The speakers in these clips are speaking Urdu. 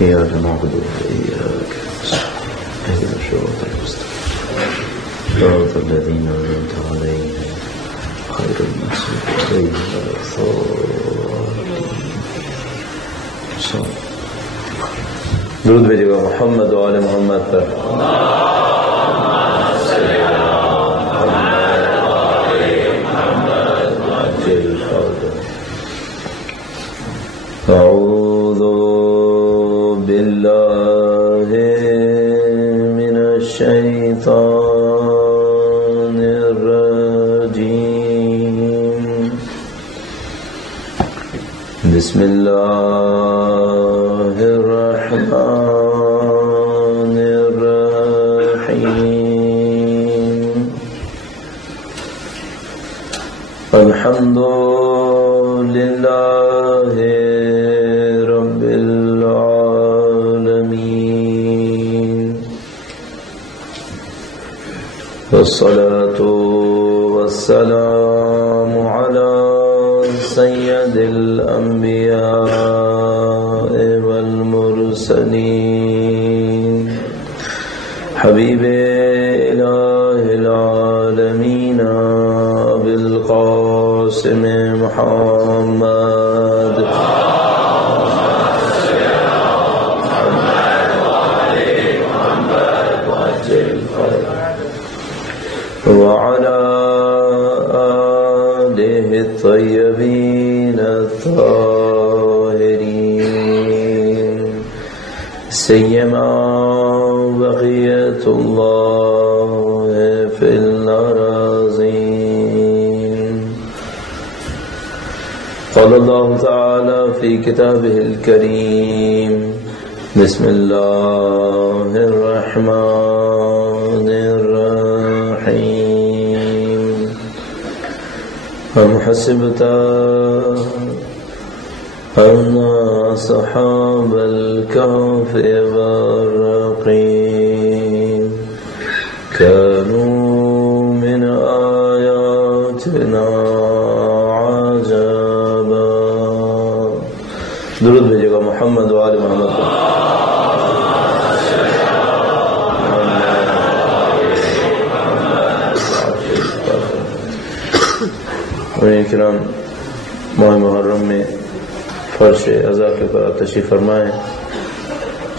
إياك نعبد وإياك نستعين اهدنا الصراط المستقيم صراط الذين أنعمت عليهم غير المغضوب عليهم ولا الضالين. درود بھیجے گا محمد و آل محمد پر. أعوذ بالله من الشيطان الرجيم. بسم الله الرحمن الرحيم. الحمد لله رب العالمين والصلاة والسلام على سيد الأنبياء والمرسلين حبيب إله العالمين أبي القاسم محمد وعلى آله الطيبين الطاهرين سيما بقية الله في الأراضين. قال الله تعالى في كتابه الكريم: بسم الله الرحمن الرحيم. أم حسبت أن أصحاب الكهف والرقيم كانوا من آياتنا عجبا. درود بھیجے گا محمد و آل محمد. کرام ماہ محرم میں فرش عزا کے اوپر تشریف فرمائیں.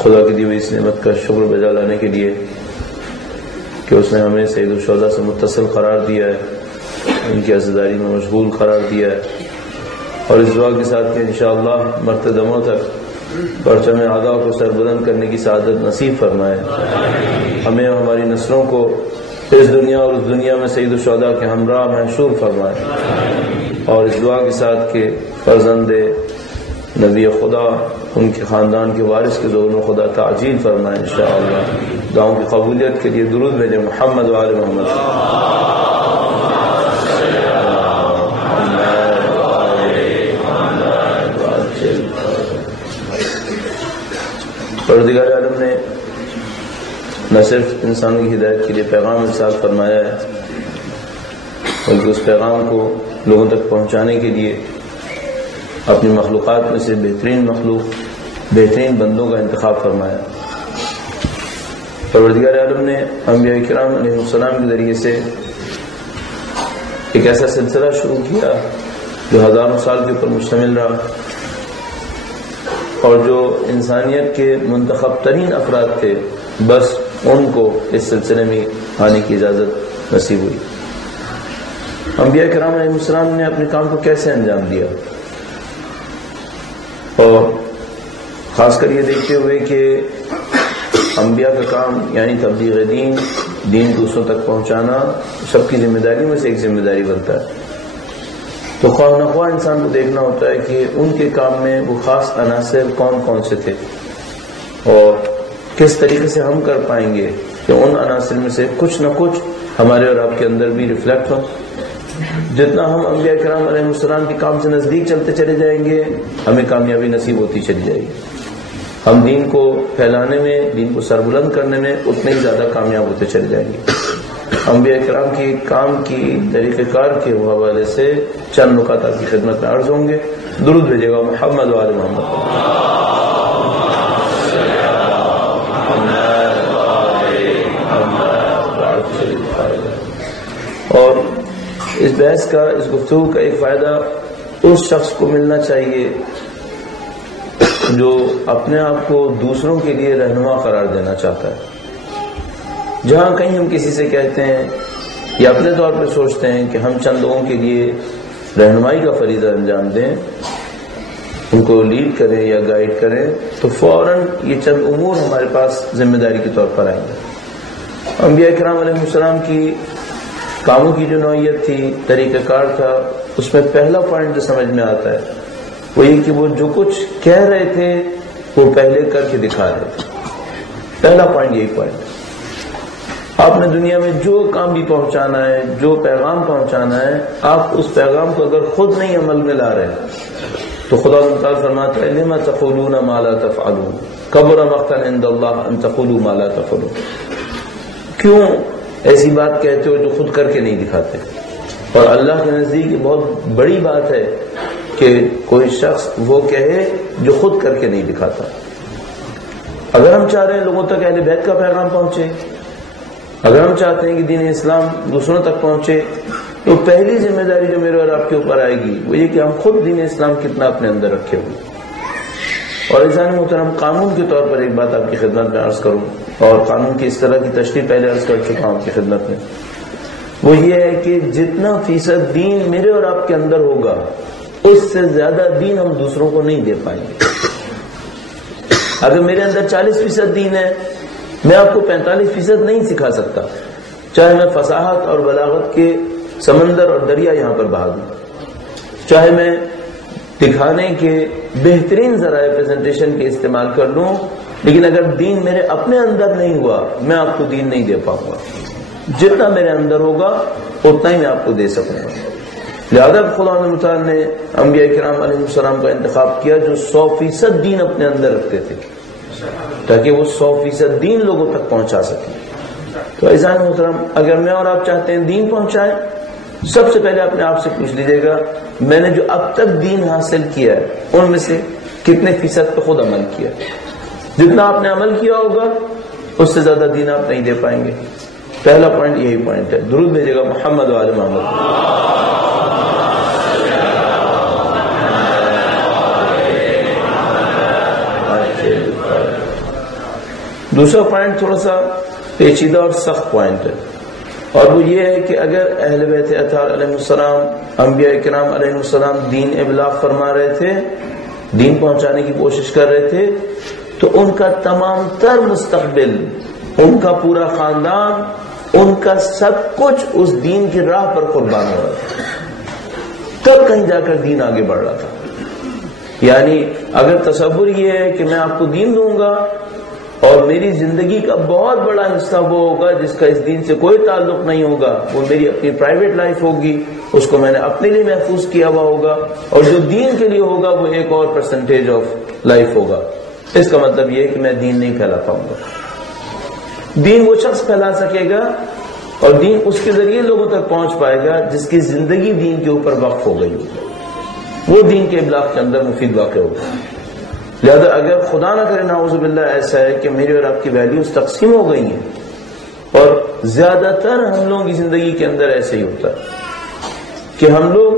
خدا کی دی ہوئی اس نعمت کا شکر بجا لانے کے لیے کہ اس نے ہمیں سید الشہداء سے متصل قرار دیا ہے، ان کی عزاداری میں مشغول قرار دیا ہے، اور اس دعا کے ساتھ کہ انشاءاللہ مرتے دموں تک پرچم اعداء کو سربلند کرنے کی سعادت نصیب فرمائے. ہمیں اور ہماری نسلوں کو اس دنیا اور اس دنیا میں سید الشہداء کے ہمراہ محشور فرمائے، اور اس دعا کے ساتھ کہ فرزند نبی خدا ان کے خاندان کے وارث کے ظہور میں خدا تعجیل فرمائے انشاءاللہ. دعاؤں کی قبولیت کے لیے درود بھیجیں محمد و آل محمد. پروردگار عالم نے نہ صرف انسان کی ہدایت کے لیے پیغام ارسال فرمایا ہے، بلکہ اس پیغام کو لوگوں تک پہنچانے کے لیے اپنی مخلوقات میں سے بہترین مخلوق، بہترین بندوں کا انتخاب فرمایا. پروردگار عالم نے انبیاء کرام علیہ السلام کے ذریعے سے ایک ایسا سلسلہ شروع کیا جو ہزاروں سال کے اوپر مشتمل رہا، اور جو انسانیت کے منتخب ترین افراد تھے بس ان کو اس سلسلے میں آنے کی اجازت نصیب ہوئی. انبیاء کرام علیہ السلام نے اپنے کام کو کیسے انجام دیا، اور خاص کر یہ دیکھتے ہوئے کہ انبیاء کا کام یعنی تبلیغ دین دوسروں تک پہنچانا سب کی ذمہ داری میں سے ایک ذمہ داری بنتا ہے. تو خواہ نخواہ انسان کو دیکھنا ہوتا ہے کہ ان کے کام میں وہ خاص عناصر کون کون سے تھے، اور کس طریقے سے ہم کر پائیں گے کہ ان عناصر میں سے کچھ نہ کچھ ہمارے اور آپ کے اندر بھی ریفلیکٹ ہو. جتنا ہم انبیاء کرام علیہ السلام کے کام سے نزدیک چلتے چلے جائیں گے ہمیں کامیابی نصیب ہوتی چلی جائے گی. ہم دین کو پھیلانے میں، دین کو سربلند کرنے میں اتنے ہی زیادہ کامیاب ہوتے چلے جائیں گے. انبیاء کرام کی کام کی طریقہ کار کے حوالے سے چند نکات آپ کی خدمت میں عرض ہوں گے. درود بھیجیے گا محمد و آل محمد. اور اس بحث کا، اس گفتگو کا ایک فائدہ اس شخص کو ملنا چاہیے جو اپنے آپ کو دوسروں کے لیے رہنما قرار دینا چاہتا ہے. جہاں کہیں ہم کسی سے کہتے ہیں یا اپنے طور پہ سوچتے ہیں کہ ہم چند لوگوں کے لیے رہنمائی کا فریضہ انجام دیں، ان کو لیڈ کریں یا گائیڈ کریں، تو فوراً یہ چند امور ہمارے پاس ذمہ داری کے طور پر آئیں گے. انبیاء کرام علیہ السلام کی کاموں کی جو نوعیت تھی، طریقہ کار تھا، اس میں پہلا پوائنٹ جو سمجھ میں آتا ہے وہ یہ کہ وہ جو کچھ کہہ رہے تھے وہ پہلے کر کے دکھا رہے تھے. پہلا پوائنٹ یہی پوائنٹ. آپ نے دنیا میں جو کام بھی پہنچانا ہے، جو پیغام پہنچانا ہے، آپ اس پیغام کو اگر خود نہیں عمل میں لا رہے تو خدا تعالیٰ فرماتا ہے لما تقولون ما لا تفعلون کبر مقتا عند اللہ ان تقولوا ما لا تفعلون. کیوں ایسی بات کہتے ہو جو خود کر کے نہیں دکھاتے؟ اور اللہ کے نزدیک یہ بہت بڑی بات ہے کہ کوئی شخص وہ کہے جو خود کر کے نہیں دکھاتا. اگر ہم چاہ رہے ہیں لوگوں تک اہل بیت کا پیغام پہنچے، اگر ہم چاہتے ہیں کہ دین اسلام دوسروں تک پہنچے، تو پہلی ذمہ داری جو میرے اور آپ کے اوپر آئے گی وہ یہ کہ ہم خود دین اسلام کتنا اپنے اندر رکھے ہوئے. اور عزیزان محترم، قانون کے طور پر ایک بات آپ کی خدمت میں عرض کروں، اور قانون کی اس طرح کی تشریح پہلے عرض کر چکا ہوں آپ کی خدمت میں. وہ یہ ہے کہ جتنا فیصد دین میرے اور آپ کے اندر ہوگا اس سے زیادہ دین ہم دوسروں کو نہیں دے پائیں گے. اگر میرے اندر 40% دین ہے، میں آپ کو 45% نہیں سکھا سکتا، چاہے میں فصاحت اور بلاغت کے سمندر اور دریا یہاں پر بہا دوں، چاہے میں دکھانے کے بہترین ذرائع پریزنٹیشن کے استعمال کر لوں، لیکن اگر دین میرے اپنے اندر نہیں ہوا میں آپ کو دین نہیں دے پاؤں گا. جتنا میرے اندر ہوگا اتنا ہی میں آپ کو دے سکوں گا. لہذا خدا تعالیٰ نے انبیاء کرام علیہ السلام کا انتخاب کیا جو 100% دین اپنے اندر رکھتے تھے تاکہ وہ 100% دین لوگوں تک پہنچا سکیں. تو عزیزان محترم، اگر میں اور آپ چاہتے ہیں دین پہنچائیں، سب سے پہلے اپنے آپ سے پوچھ لیجیے گا میں نے جو اب تک دین حاصل کیا ہے ان میں سے کتنے فیصد پہ خود عمل کیا. جتنا آپ نے عمل کیا ہوگا اس سے زیادہ دین آپ نہیں دے پائیں گے. پہلا پوائنٹ یہی پوائنٹ ہے. درود بھیجیے گا محمد و آل محمد. دوسرا پوائنٹ تھوڑا سا پیچیدہ اور سخت پوائنٹ ہے، اور وہ یہ ہے کہ اگر اہل بیت اطہار علیہ السلام، انبیاء کرام علیہ السلام دین ابلاغ فرما رہے تھے، دین پہنچانے کی کوشش کر رہے تھے، تو ان کا تمام تر مستقبل، ان کا پورا خاندان، ان کا سب کچھ اس دین کی راہ پر قربان ہو رہا تھا، تب کہیں جا کر دین آگے بڑھ رہا تھا. یعنی اگر تصور یہ ہے کہ میں آپ کو دین دوں گا اور میری زندگی کا بہت بڑا حصہ وہ ہوگا جس کا اس دین سے کوئی تعلق نہیں ہوگا، وہ میری اپنی پرائیویٹ لائف ہوگی، اس کو میں نے اپنے لیے محفوظ کیا ہوا ہوگا، اور جو دین کے لیے ہوگا وہ ایک اور پرسنٹیج آف لائف ہوگا. اس کا مطلب یہ ہے کہ میں دین نہیں پھیلا پاؤں گا. دین وہ شخص پھیلا سکے گا اور دین اس کے ذریعے لوگوں تک پہنچ پائے گا جس کی زندگی دین کے اوپر وقف ہو گئی ہوگی، وہ دین کے ابلاغ کے اندر مفید واقع ہوگا. لہذا اگر خدا نہ کرے نعوذ باللہ ایسا ہے کہ میری اور آپ کی ویلیوز تقسیم ہو گئی ہیں، اور زیادہ تر ہم لوگوں کی زندگی کے اندر ایسے ہی ہوتا ہے کہ ہم لوگ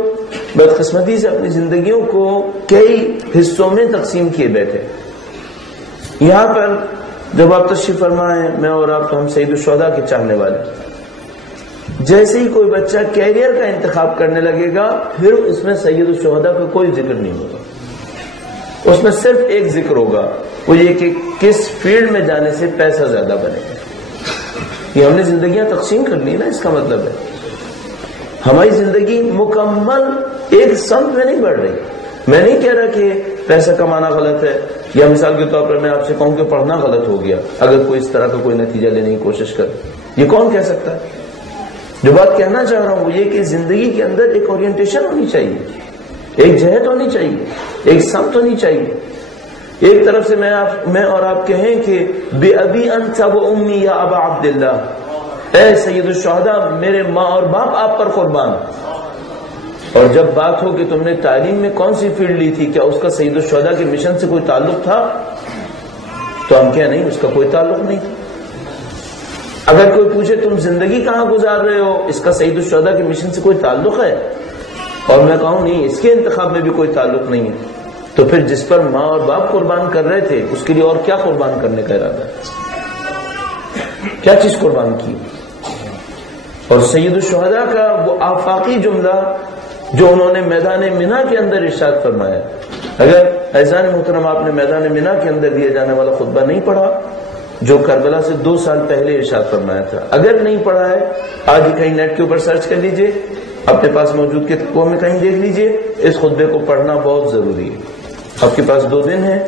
بدقسمتی سے اپنی زندگیوں کو کئی حصوں میں تقسیم کیے بیٹھے. یہاں پر جب آپ تشریف فرمائیں، میں اور آپ تو ہم سید الشہداء کے چاہنے والے، جیسے ہی کوئی بچہ کیریئر کا انتخاب کرنے لگے گا پھر اس میں سید الشہداء کا کوئی ذکر نہیں ہوگا. اس میں صرف ایک ذکر ہوگا، وہ یہ کہ کس فیلڈ میں جانے سے پیسہ زیادہ بنے گا. یہ ہم نے زندگیاں تقسیم کر لی نا، اس کا مطلب ہے ہماری زندگی مکمل ایک سمت میں نہیں بڑھ رہی. میں نہیں کہہ رہا کہ پیسہ کمانا غلط ہے، یا مثال کے طور پر میں آپ سے کہوں کہ پڑھنا غلط ہو گیا اگر کوئی اس طرح کا کوئی نتیجہ لینے کی کوشش کرے. یہ کون کہہ سکتا ہے؟ جو بات کہنا چاہ رہا ہوں وہ یہ کہ زندگی کے اندر ایک اورینٹیشن ہونی چاہیے، ایک جہت ہونی چاہیے، ایک سمت ہونی چاہیے. ایک طرف سے میں اور آپ کہیں کہ بے ابی انت و امی یا ابا عبداللہ، اے سید الشہداء میرے ماں اور باپ آپ پر قربان. اور جب بات ہو کہ تم نے تعلیم میں کون سی فیلڈ لی تھی، کیا اس کا سید الشہداء کے مشن سے کوئی تعلق تھا؟ تو ہم کیا نہیں، اس کا کوئی تعلق نہیں. اگر کوئی پوچھے تم زندگی کہاں گزار رہے ہو، اس کا سید الشہداء کے مشن سے کوئی تعلق ہے؟ اور میں کہوں نہیں، اس کے انتخاب میں بھی کوئی تعلق نہیں ہے، تو پھر جس پر ماں اور باپ قربان کر رہے تھے اس کے لیے اور کیا قربان کرنے کا ارادہ ہے؟ کیا چیز قربان کی؟ اور سید الشہداء کا وہ آفاقی جملہ جو انہوں نے میدان منا کے اندر ارشاد فرمایا. اگر عزیزان محترم آپ نے میدان منا کے اندر دیا جانے والا خطبہ نہیں پڑھا جو کربلا سے 2 سال پہلے ارشاد فرمایا تھا، اگر نہیں پڑھا ہے آج ہی کہیں نیٹ کے اوپر سرچ کر لیجئے، اپنے پاس موجود کتابوں میں کہیں دیکھ لیجئے. اس خطبے کو پڑھنا بہت ضروری ہے. آپ کے پاس 2 دن ہیں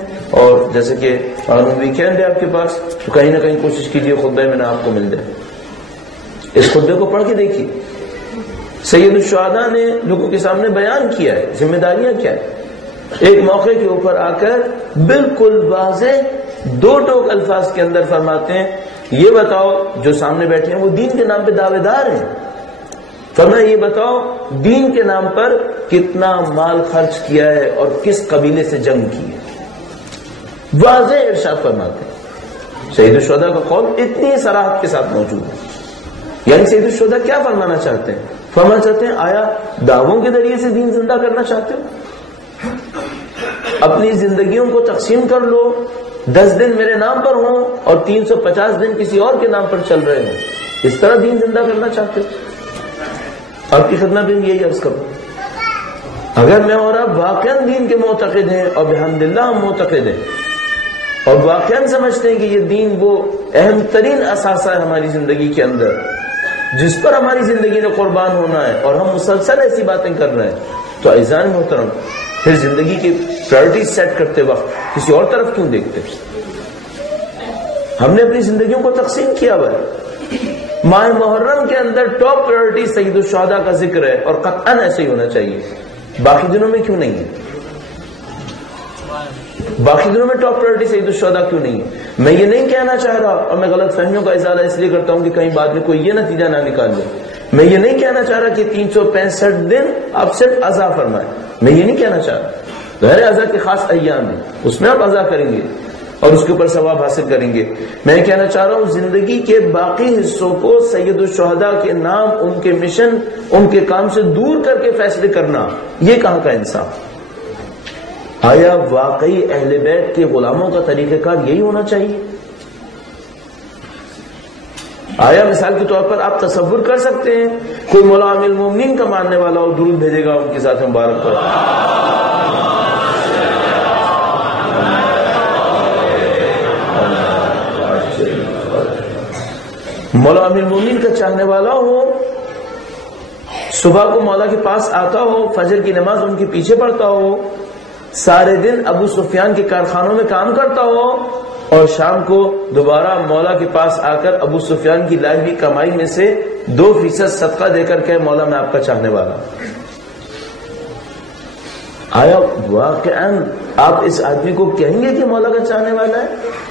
اور جیسے کہ ویکینڈ ہے آپ کے پاس، تو کہیں نہ کہیں کوشش کیجئے خطبے میں نہ آپ کو مل جائے. اس خطبے کو پڑھ کے دیکھیے. سید الشہداء نے لوگوں کے سامنے بیان کیا ہے ذمہ داریاں کیا ہے. ایک موقع کے اوپر آ کر بالکل واضح 2 ٹوک الفاظ کے اندر فرماتے ہیں یہ بتاؤ جو سامنے بیٹھے ہیں وہ دین کے نام پہ دعوے دار ہیں. فرمایا یہ بتاؤ دین کے نام پر کتنا مال خرچ کیا ہے اور کس قبیلے سے جنگ کی ہے. واضح ارشاد فرماتے ہیں. سید الشہداء کا قول اتنی صراحت کے ساتھ موجود ہے. یعنی سید الشہداء کیا فرمانا چاہتے ہیں؟ فرمانا چاہتے ہیں آیا دعووں کے ذریعے سے دین زندہ کرنا چاہتے ہو؟ اپنی زندگیوں کو تقسیم کر لو، 10 دن میرے نام پر ہوں اور 350 دن کسی اور کے نام پر چل رہے ہیں، اس طرح دین زندہ کرنا چاہتے ہو؟ آپ کی خدمت میں یہی عرض کروں، اگر میں اور آپ واقعاً دین کے معتقد ہیں اور بحمداللہ ہم معتقد ہیں اور واقعاً سمجھتے ہیں کہ یہ دین وہ اہم ترین اثاثہ ہے ہماری زندگی کے اندر جس پر ہماری زندگی نے قربان ہونا ہے، اور ہم مسلسل ایسی باتیں کر رہے ہیں، تو عزیزان محترم پھر زندگی کی پرائرٹیز سیٹ کرتے وقت کسی اور طرف کیوں دیکھتے؟ ہم نے اپنی زندگیوں کو تقسیم کیا ہوا ہے. ماہ محرم کے اندر ٹاپ پرائرٹی سید الشہداء کا ذکر ہے اور قطعاً ایسے ہی ہونا چاہیے. باقی دنوں میں کیوں نہیں ہے؟ باقی دنوں میں ٹاپ پرائرٹی سید الشہداء کیوں نہیں ہے؟ میں یہ نہیں کہنا چاہ رہا، اور میں غلط فہمیوں کا ازالہ اس لیے کرتا ہوں کہ کہیں بعد میں کوئی یہ نتیجہ نہ نکال لے. میں یہ نہیں کہنا چاہ رہا کہ 365 دن آپ صرف عزا فرمائیں، میں یہ نہیں کہنا چاہ رہا. ظاہر عزا کے خاص ایام ہیں، اس میں آپ عزا کریں گے اور اس کے اوپر ثواب حاصل کریں گے. میں کہنا چاہ رہا ہوں زندگی کے باقی حصوں کو سید الشہداء کے نام، ان کے مشن، ان کے کام سے دور کر کے فیصلے کرنا، یہ کہاں کا انصاف؟ آیا واقعی اہل بیت کے غلاموں کا طریقہ کار یہی ہونا چاہیے؟ آیا مثال کے طور پر آپ تصور کر سکتے ہیں کوئی مولا امیر المومنین کا ماننے والا اور درود بھیجے گا ان کے ساتھ مبارک پر؟ مولا امیر المومنین کا چاہنے والا ہو، صبح کو مولا کے پاس آتا ہو، فجر کی نماز ان کے پیچھے پڑھتا ہو، سارے دن ابو سفیان کے کارخانوں میں کام کرتا ہو، اور شام کو دوبارہ مولا کے پاس آ کر ابو سفیان کی لائی ہوئی کمائی میں سے 2% صدقہ دے کر کہ مولا میں آپ کا چاہنے والا. آیا واقعاً آپ اس آدمی کو کہیں گے کہ مولا کا چاہنے والا ہے؟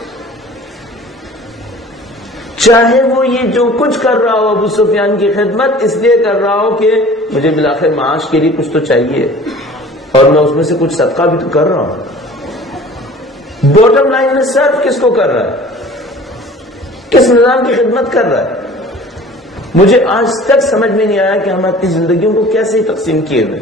چاہے وہ یہ جو کچھ کر رہا ہو ابو سفیان کی خدمت اس لیے کر رہا ہو کہ مجھے بالآخر معاش کے لیے کچھ تو چاہیے اور میں اس میں سے کچھ صدقہ بھی تو کر رہا ہوں. باٹم لائن میں سرف کس کو کر رہا ہے؟ کس نظام کی خدمت کر رہا ہے؟ مجھے آج تک سمجھ میں نہیں آیا کہ ہم اپنی زندگیوں کو کیسے تقسیم کیے ہوئے.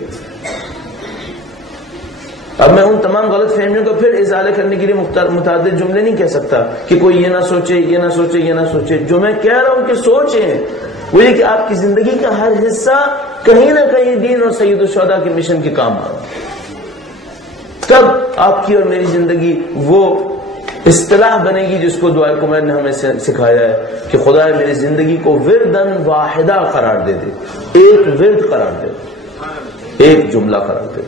اب میں ان تمام غلط فہمیوں کو پھر ازالہ کرنے کے لیے متعدد جملے نہیں کہہ سکتا کہ کوئی یہ نہ سوچے، یہ نہ سوچے، یہ نہ سوچے. جو میں کہہ رہا ہوں کہ سوچیں وہ یہ کہ آپ کی زندگی کا ہر حصہ کہیں نہ کہیں دین اور سید الشہداء کے مشن کے کام آ. تب آپ کی اور میری زندگی وہ اصطلاح بنے گی جس کو دعائے کمیر نے ہمیں سکھایا ہے کہ خدا میری زندگی کو وردن واحدہ قرار دے دے، ایک ورد قرار دے، ایک جملہ قرار دے.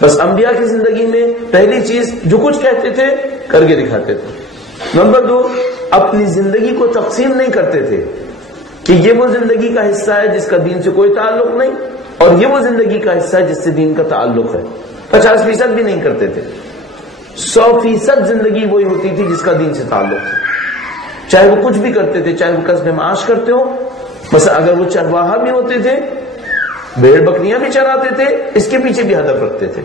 بس انبیاء کی زندگی میں پہلی چیز جو کچھ کہتے تھے کر کے دکھاتے تھے. نمبر 2، اپنی زندگی کو تقسیم نہیں کرتے تھے کہ یہ وہ زندگی کا حصہ ہے جس کا دین سے کوئی تعلق نہیں اور یہ وہ زندگی کا حصہ ہے جس سے دین کا تعلق ہے. 50% بھی نہیں کرتے تھے. 100% زندگی وہی ہوتی تھی جس کا دین سے تعلق تھا. چاہے وہ کچھ بھی کرتے تھے، چاہے وہ کسب معاش کرتے ہو، مثلا اگر وہ چرواہا بھی ہوتے تھے، بھیڑ بکریاں بھی چراتے تھے، اس کے پیچھے بھی ہدف رکھتے تھے.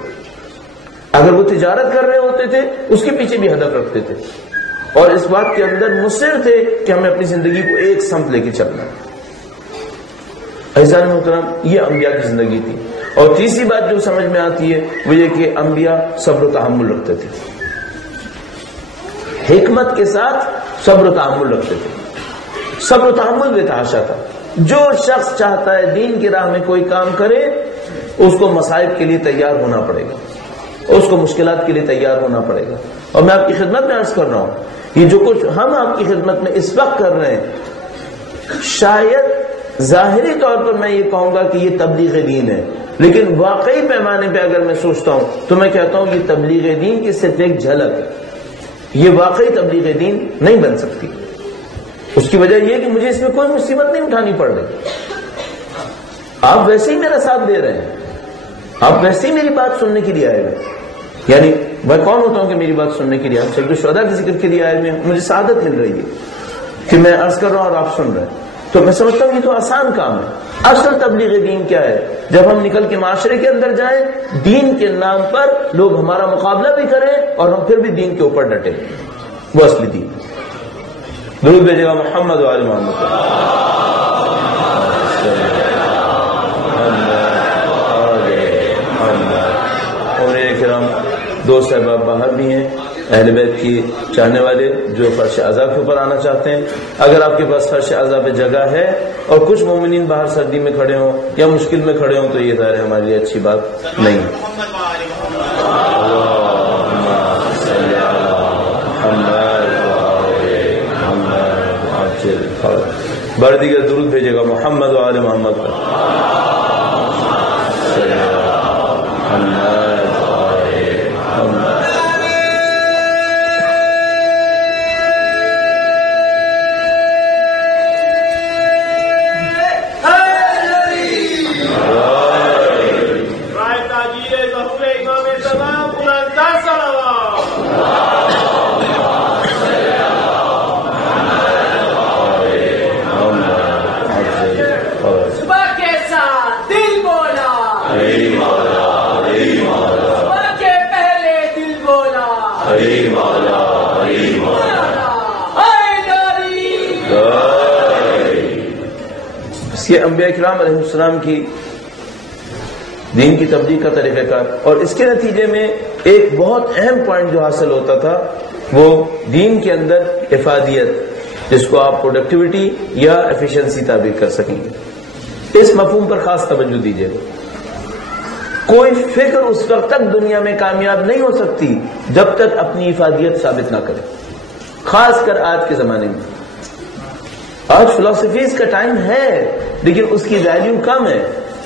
اگر وہ تجارت کر رہے ہوتے تھے، اس کے پیچھے بھی ہدف رکھتے تھے، اور اس بات کے اندر مصر تھے کہ ہمیں اپنی زندگی کو ایک سمت لے کے چلنا ہے. عزیزان محترم، یہ انبیاء کی زندگی تھی. اور تیسری بات جو سمجھ میں آتی ہے وہ یہ کہ انبیاء صبر و تحمل رکھتے تھے، حکمت کے ساتھ صبر و تحمل رکھتے تھے. صبر و تحمل بے تحاشا تھا. جو شخص چاہتا ہے دین کی راہ میں کوئی کام کرے، اس کو مصائب کے لیے تیار ہونا پڑے گا، اس کو مشکلات کے لیے تیار ہونا پڑے گا. اور میں آپ کی خدمت میں عرض کر رہا ہوں، یہ جو کچھ ہم آپ کی خدمت میں اس وقت کر رہے ہیں، شاید ظاہری طور پر میں یہ کہوں گا کہ یہ تبلیغ دین ہے، لیکن واقعی پیمانے پہ اگر میں سوچتا ہوں تو میں کہتا ہوں یہ تبلیغ دین کی صرف ایک جھلک ہے. یہ واقعی تبلیغ دین نہیں بن سکتی. اس کی وجہ یہ کہ مجھے اس میں کوئی مصیبت نہیں اٹھانی پڑ رہی. آپ ویسے ہی میرا ساتھ دے رہے ہیں، آپ ویسے ہی میری بات سننے کے لیے آئے ہوئے. یعنی میں کون ہوتا ہوں کہ میری بات سننے کے لیے؟ آپ سید الشہداء کے ذکر کے لیے آئے ہوئے ہیں. مجھے سعادت مل رہی ہے کہ میں عرض کر رہا ہوں اور آپ سن رہے ہیں. تو میں سمجھتا ہوں یہ تو آسان کام ہے. اصل تبلیغ دین کیا ہے؟ جب ہم نکل کے معاشرے کے اندر جائیں، دین کے نام پر لوگ ہمارا مقابلہ بھی کریں اور ہم پھر بھی دین کے اوپر ڈٹیں. وہ اصلی دین. درود بھیجے گا محمد و آل محمد. اور ایک کرام دوست احباب باہر بھی ہیں، اہل بیت کی چاہنے والے جو فرش عزا کے اوپر آنا چاہتے ہیں. اگر آپ کے پاس فرش عزا پہ جگہ ہے اور کچھ مومنین باہر سردی میں کھڑے ہوں یا مشکل میں کھڑے ہوں تو یہ ظاہر ہمارے لیے اچھی بات نہیں. بڑھ دیگر درود بھیجے گا محمد و آل محمد پر. یہ انبیاء کرام علیہ السلام کی دین کی تبلیغ کا طریقہ کار، اور اس کے نتیجے میں ایک بہت اہم پوائنٹ جو حاصل ہوتا تھا وہ دین کے اندر افادیت، جس کو آپ پروڈکٹیوٹی یا ایفیشنسی تعبیر کر سکیں گے. اس مفہوم پر خاص توجہ دیجیے گا. کوئی فکر اس وقت تک دنیا میں کامیاب نہیں ہو سکتی جب تک اپنی افادیت ثابت نہ کرے، خاص کر آج کے زمانے میں. آج فلسفیز کا ٹائم ہے لیکن اس کی ویلیو کم ہے.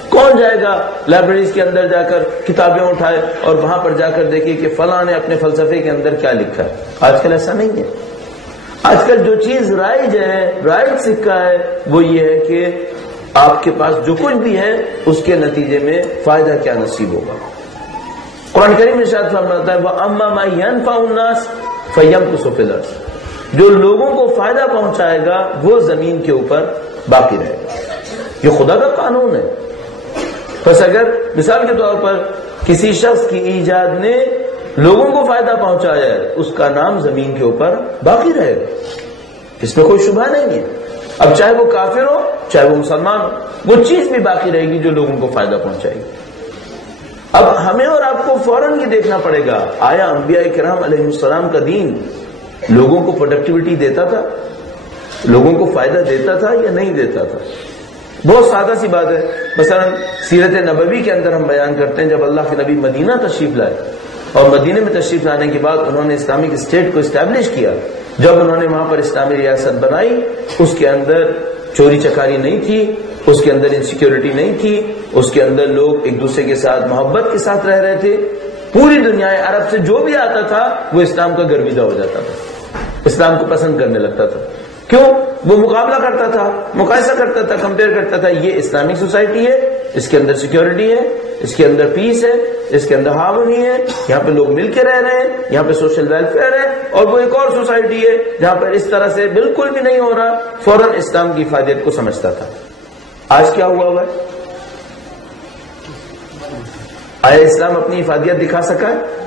کون جائے گا لائبریریز کے اندر جا کر کتابیں اٹھائے اور وہاں پر جا کر دیکھے کہ فلاں نے اپنے فلسفے کے اندر کیا لکھا ہے؟ آج کل ایسا نہیں ہے. آج کل جو چیز رائج ہے، رائج سکہ ہے، وہ یہ ہے کہ آپ کے پاس جو کچھ بھی ہے اس کے نتیجے میں فائدہ کیا نصیب ہوگا. قرآن کریم میں ارشاد فرماتا ہے وَأَمَّا مَن يَنفَعُ النَّاسَ فَيَمْكُثُ فِي الْأَرْضِ. جو لوگوں کو فائدہ پہنچائے گا وہ زمین کے اوپر باقی رہے گا. یہ خدا کا قانون ہے. بس اگر مثال کے طور پر کسی شخص کی ایجاد نے لوگوں کو فائدہ پہنچایا ہے، اس کا نام زمین کے اوپر باقی رہے گا، اس میں کوئی شبہ نہیں ہے. اب چاہے وہ کافر ہو چاہے وہ مسلمان ہو، وہ چیز بھی باقی رہے گی جو لوگوں کو فائدہ پہنچائے گی. اب ہمیں اور آپ کو فوراً یہ دیکھنا پڑے گا آیا انبیاء کرام علیہ السلام کا دین لوگوں کو پروڈکٹیوٹی دیتا تھا، لوگوں کو فائدہ دیتا تھا یا نہیں دیتا تھا؟ بہت سادہ سی بات ہے. مثلا سیرت نبوی کے اندر ہم بیان کرتے ہیں جب اللہ کے نبی مدینہ تشریف لائے اور مدینہ میں تشریف لانے کے بعد انہوں نے اسلامک اسٹیٹ کو اسٹیبلش کیا. جب انہوں نے وہاں پر اسلامی ریاست بنائی اس کے اندر چوری چکاری نہیں تھی، اس کے اندر انسیکیورٹی نہیں تھی، اس کے اندر لوگ ایک دوسرے کے ساتھ محبت کے ساتھ رہ رہے تھے. پوری دنیا عرب سے جو بھی آتا تھا وہ اسلام کا گرویدہ ہو جاتا تھا، اسلام کو پسند کرنے لگتا تھا. کیوں؟ وہ مقابلہ کرتا تھا، مقایسہ کرتا تھا، کمپیئر کرتا تھا. یہ اسلامک سوسائٹی ہے، اس کے اندر سیکیورٹی ہے، اس کے اندر پیس ہے، اس کے اندر ہارمونی ہے، یہاں پہ لوگ مل کے رہ رہے ہیں، یہاں پہ سوشل ویلفیئر ہے، اور وہ ایک اور سوسائٹی ہے جہاں پر اس طرح سے بالکل بھی نہیں ہو رہا، فوراً اسلام کی افادیت کو سمجھتا تھا۔ آج کیا ہوا ہے؟ آیا اسلام اپنی افادیت دکھا سکا ہے؟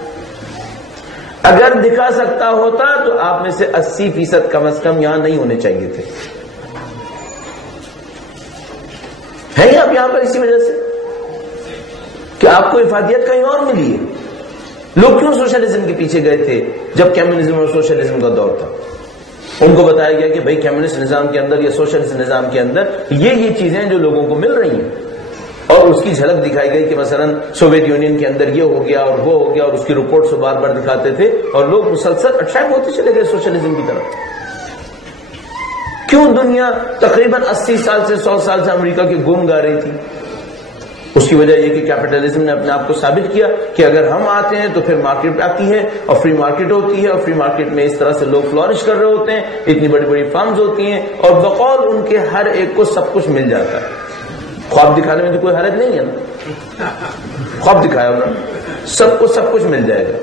اگر دکھا سکتا ہوتا تو آپ میں سے 80% کم از کم یہاں نہیں ہونے چاہیے تھے۔ ہے ہی آپ یہاں پر اسی وجہ سے کہ آپ کو افادیت کہیں اور ملی ہے۔ لوگ کیوں سوشلزم کے پیچھے گئے تھے جب کمیونزم اور سوشلزم کا دور تھا؟ ان کو بتایا گیا کہ بھائی کمیونسٹ نظام کے اندر یا سوشلسٹ نظام کے اندر یہ چیزیں جو لوگوں کو مل رہی ہیں، اور اس کی جھلک دکھائی گئی کہ مثلا سوویت یونین کے اندر یہ ہو گیا اور وہ ہو گیا، اور اس کی رپورٹ سے بار بار دکھاتے تھے، اور لوگ مسلسل اٹریکٹ ہوتے چلے گئے سوشلزم کی طرف۔ کیوں دنیا تقریباً 80 سال سے 100 سال سے امریکہ کی گم گا رہی تھی؟ اس کی وجہ یہ کہ کیپٹلزم نے اپنے آپ کو ثابت کیا کہ اگر ہم آتے ہیں تو پھر مارکیٹ آتی ہے، اور فری مارکیٹ ہوتی ہے، اور فری مارکیٹ میں اس طرح سے لوگ فلورش کر رہے ہوتے ہیں، اتنی بڑی بڑی فارمز ہوتی ہیں، اور بقول ان کے ہر ایک کو سب کچھ مل جاتا ہے۔ خواب دکھانے میں تو کوئی حرج نہیں ہے نا، خواب دکھایا انہوں نے، سب کو سب کچھ مل جائے گا۔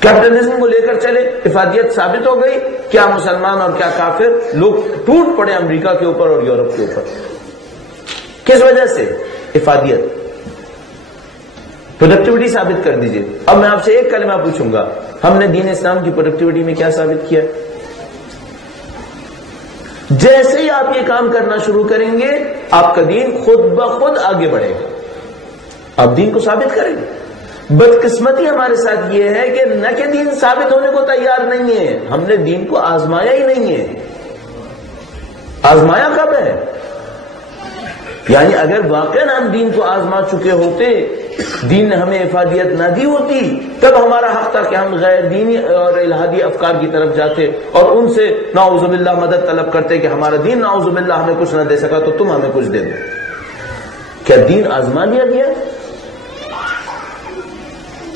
کیپٹلزم کو لے کر چلے، افادیت ثابت ہو گئی، کیا مسلمان اور کیا کافر، لوگ ٹوٹ پڑے امریکہ کے اوپر اور یورپ کے اوپر۔ کس وجہ سے؟ افادیت، پروڈکٹیوٹی ثابت کر دیجئے۔ اب میں آپ سے ایک کلمہ پوچھوں گا، ہم نے دین اسلام کی پروڈکٹیوٹی میں کیا ثابت کیا؟ جیسے ہی آپ یہ کام کرنا شروع کریں گے، آپ کا دین خود بخود آگے بڑھے گا، آپ دین کو ثابت کریں گے۔ بدقسمتی ہمارے ساتھ یہ ہے کہ نہ کہ دین ثابت ہونے کو تیار نہیں ہے، ہم نے دین کو آزمایا ہی نہیں ہے۔ آزمایا کب ہے؟ یعنی اگر واقعا ہم دین کو آزما چکے ہوتے، دین نے ہمیں افادیت نہ دی ہوتی، تب ہمارا حق تھا کہ ہم غیر دینی اور الہادی افکار کی طرف جاتے اور ان سے نعوذ باللہ مدد طلب کرتے کہ ہمارا دین نعوذ باللہ ہمیں کچھ نہ دے سکا تو تم ہمیں کچھ دے دو۔ کیا دین آزما لیا گیا؟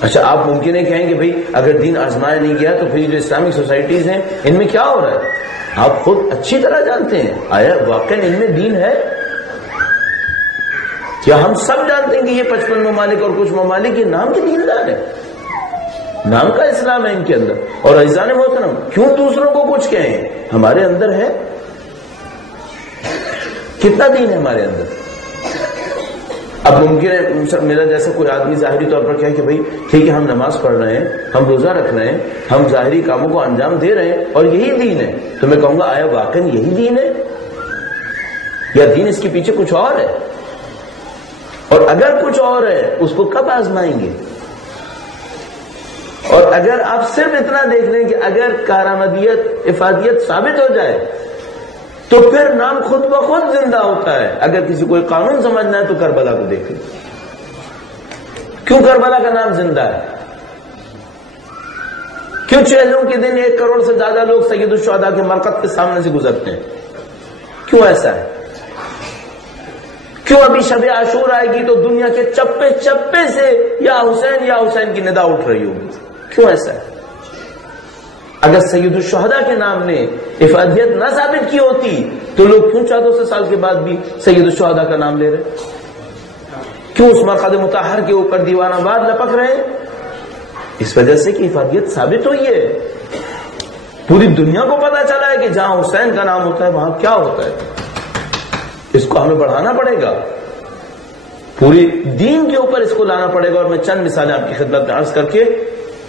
اچھا، آپ ممکن ہے کہیں گے بھائی اگر دین آزمایا نہیں گیا تو پھر جو اسلامک سوسائٹیز ہیں ان میں کیا ہو رہا ہے؟ آپ خود اچھی طرح جانتے ہیں، آیا واقعا ان میں دین ہے؟ کیا ہم سب جانتے ہیں کہ یہ 55 ممالک اور کچھ ممالک یہ نام کے دیندار ہیں، نام کا اسلام ہے ان کے اندر؟ اور عزیزان محترم، کیوں دوسروں کو کچھ کہیں؟ ہمارے اندر ہے، کتنا دین ہے ہمارے اندر؟ اب ممکن ہے میرا جیسا کوئی آدمی ظاہری طور پر کہے کہ بھائی ٹھیک ہے، ہم نماز پڑھ رہے ہیں، ہم روزہ رکھ رہے ہیں، ہم ظاہری کاموں کو انجام دے رہے ہیں اور یہی دین ہے، تو میں کہوں گا آیا واقعا یہی دین ہے یا دین اس کے پیچھے کچھ اور ہے؟ اور اگر کچھ اور ہے اس کو کب آزمائیں گے؟ اور اگر آپ صرف اتنا دیکھ لیں کہ اگر کارآمدیت افادیت ثابت ہو جائے تو پھر نام خود بخود زندہ ہوتا ہے۔ اگر کسی کوئی قانون سمجھنا ہے تو کربلا کو دیکھیں، کیوں کربلا کا نام زندہ ہے؟ کیوں چہلوں کے دن 1 کروڑ سے زیادہ لوگ سید الشہداء کے مرقد کے سامنے سے گزرتے ہیں؟ کیوں ایسا ہے؟ کیوں ابھی شب عاشور آئے گی تو دنیا کے چپے چپے سے یا حسین کی ندا اٹھ رہی ہوگی؟ کیوں ایسا ہے؟ اگر سید الشہداء کے نام نے افادیت نہ ثابت کی ہوتی تو لوگ کیوں 400 سال کے بعد بھی سید الشہداء کا نام لے رہے؟ کیوں اس مرقد مطہر کے اوپر دیوانہ واد لپک رہے ہیں؟ اس وجہ سے کہ افادیت ثابت ہوئی ہے، پوری دنیا کو پتا چلا ہے کہ جہاں حسین کا نام ہوتا ہے وہاں کیا ہوتا ہے۔ اس کو ہمیں بڑھانا پڑے گا، پوری دین کے اوپر اس کو لانا پڑے گا۔ اور میں چند مثالیں آپ کی خدمت میں عرض کر کے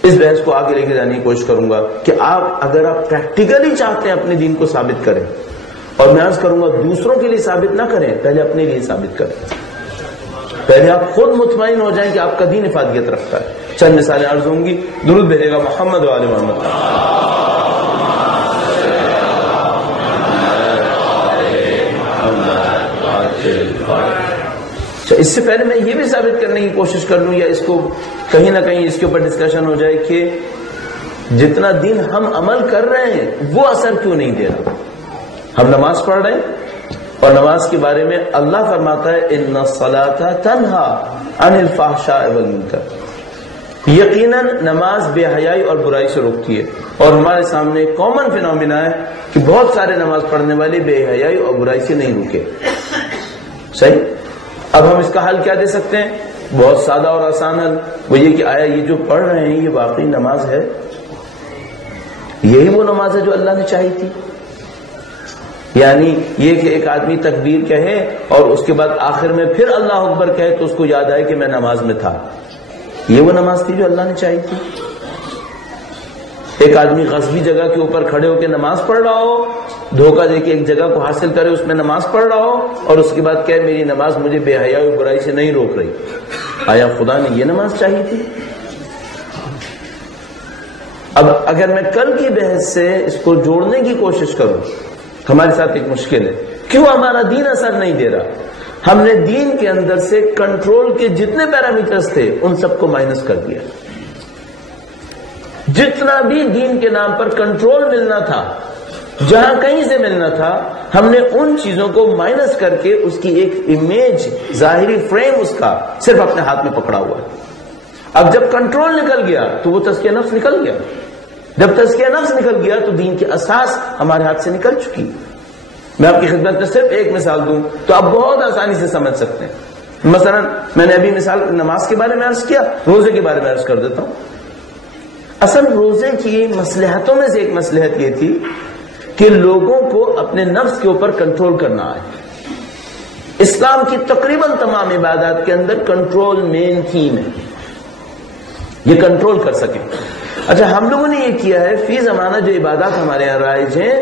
اس بحث کو آگے لے کے جانے کی کوشش کروں گا کہ اگر آپ پریکٹیکلی چاہتے ہیں اپنے دین کو ثابت کریں، اور میں عرض کروں گا دوسروں کے لیے ثابت نہ کریں، پہلے اپنے لیے ثابت کریں، پہلے آپ خود مطمئن ہو جائیں کہ آپ کا دین افادیت رکھتا ہے۔ چند مثالیں عرض ہوں گی، درود بھیجے گا محمد و آل محمد۔ اس سے پہلے میں یہ بھی ثابت کرنے کی کوشش کر لوں، یا اس کو کہیں نہ کہیں اس کے اوپر ڈسکشن ہو جائے کہ جتنا دین ہم عمل کر رہے ہیں وہ اثر کیوں نہیں دے رہا؟ ہم نماز پڑھ رہے ہیں اور نماز کے بارے میں اللہ فرماتا ہے ان الصلاۃ تنہا عن الفحشاء والمنکر، یقیناً نماز بے حیائی اور برائی سے روکتی ہے۔ اور ہمارے سامنے کامن فینومینا ہے کہ بہت سارے نماز پڑھنے والے بے حیائی اور برائی سے نہیں رکے۔ صحیح. اب ہم اس کا حل کیا دے سکتے ہیں؟ بہت سادہ اور آسان حل، وہ یہ کہ آیا یہ جو پڑھ رہے ہیں یہ واقعی نماز ہے؟ یہی وہ نماز ہے جو اللہ نے چاہی تھی؟ یعنی یہ کہ ایک آدمی تکبیر کہے اور اس کے بعد آخر میں پھر اللہ اکبر کہے تو اس کو یاد آئے کہ میں نماز میں تھا، یہ وہ نماز تھی جو اللہ نے چاہی تھی؟ ایک آدمی غصبی جگہ کے اوپر کھڑے ہو کے نماز پڑھ رہا ہو، دھوکہ دے کے ایک جگہ کو حاصل کرے اس میں نماز پڑھ رہا ہو اور اس کے بعد کہے میری نماز مجھے بے حیائی اور برائی سے نہیں روک رہی، آیا خدا نے یہ نماز چاہی تھی؟ اب اگر میں کل کی بحث سے اس کو جوڑنے کی کوشش کروں، ہمارے ساتھ ایک مشکل ہے، کیوں ہمارا دین اثر نہیں دے رہا؟ ہم نے دین کے اندر سے کنٹرول کے جتنے پیرامیٹرز تھے ان سب کو مائنس کر دیا. جتنا بھی دین کے نام پر کنٹرول ملنا تھا، جہاں کہیں سے ملنا تھا، ہم نے ان چیزوں کو مائنس کر کے اس کی ایک امیج، ظاہری فریم اس کا صرف اپنے ہاتھ میں پکڑا ہوا ہے. اب جب کنٹرول نکل گیا تو وہ تزکیہ نفس نکل گیا. جب تزکیہ نفس نکل گیا تو دین کی اساس ہمارے ہاتھ سے نکل چکی. میں آپ کی خدمت میں صرف ایک مثال دوں تو آپ بہت آسانی سے سمجھ سکتے ہیں. مثلا میں نے ابھی مثال نماز کے بارے میں عرض کیا، روزے کے بارے میں عرض کر دیتا ہوں. اصل روزے کی مصلحتوں میں سے ایک مصلحت یہ تھی کہ لوگوں کو اپنے نفس کے اوپر کنٹرول کرنا ہے. اسلام کی تقریباً تمام عبادات کے اندر کنٹرول مین تھیم ہے، یہ کنٹرول کر سکیں. اچھا ہم لوگوں نے یہ کیا ہے، فی زمانہ جو عبادات ہمارے یہاں رائج ہیں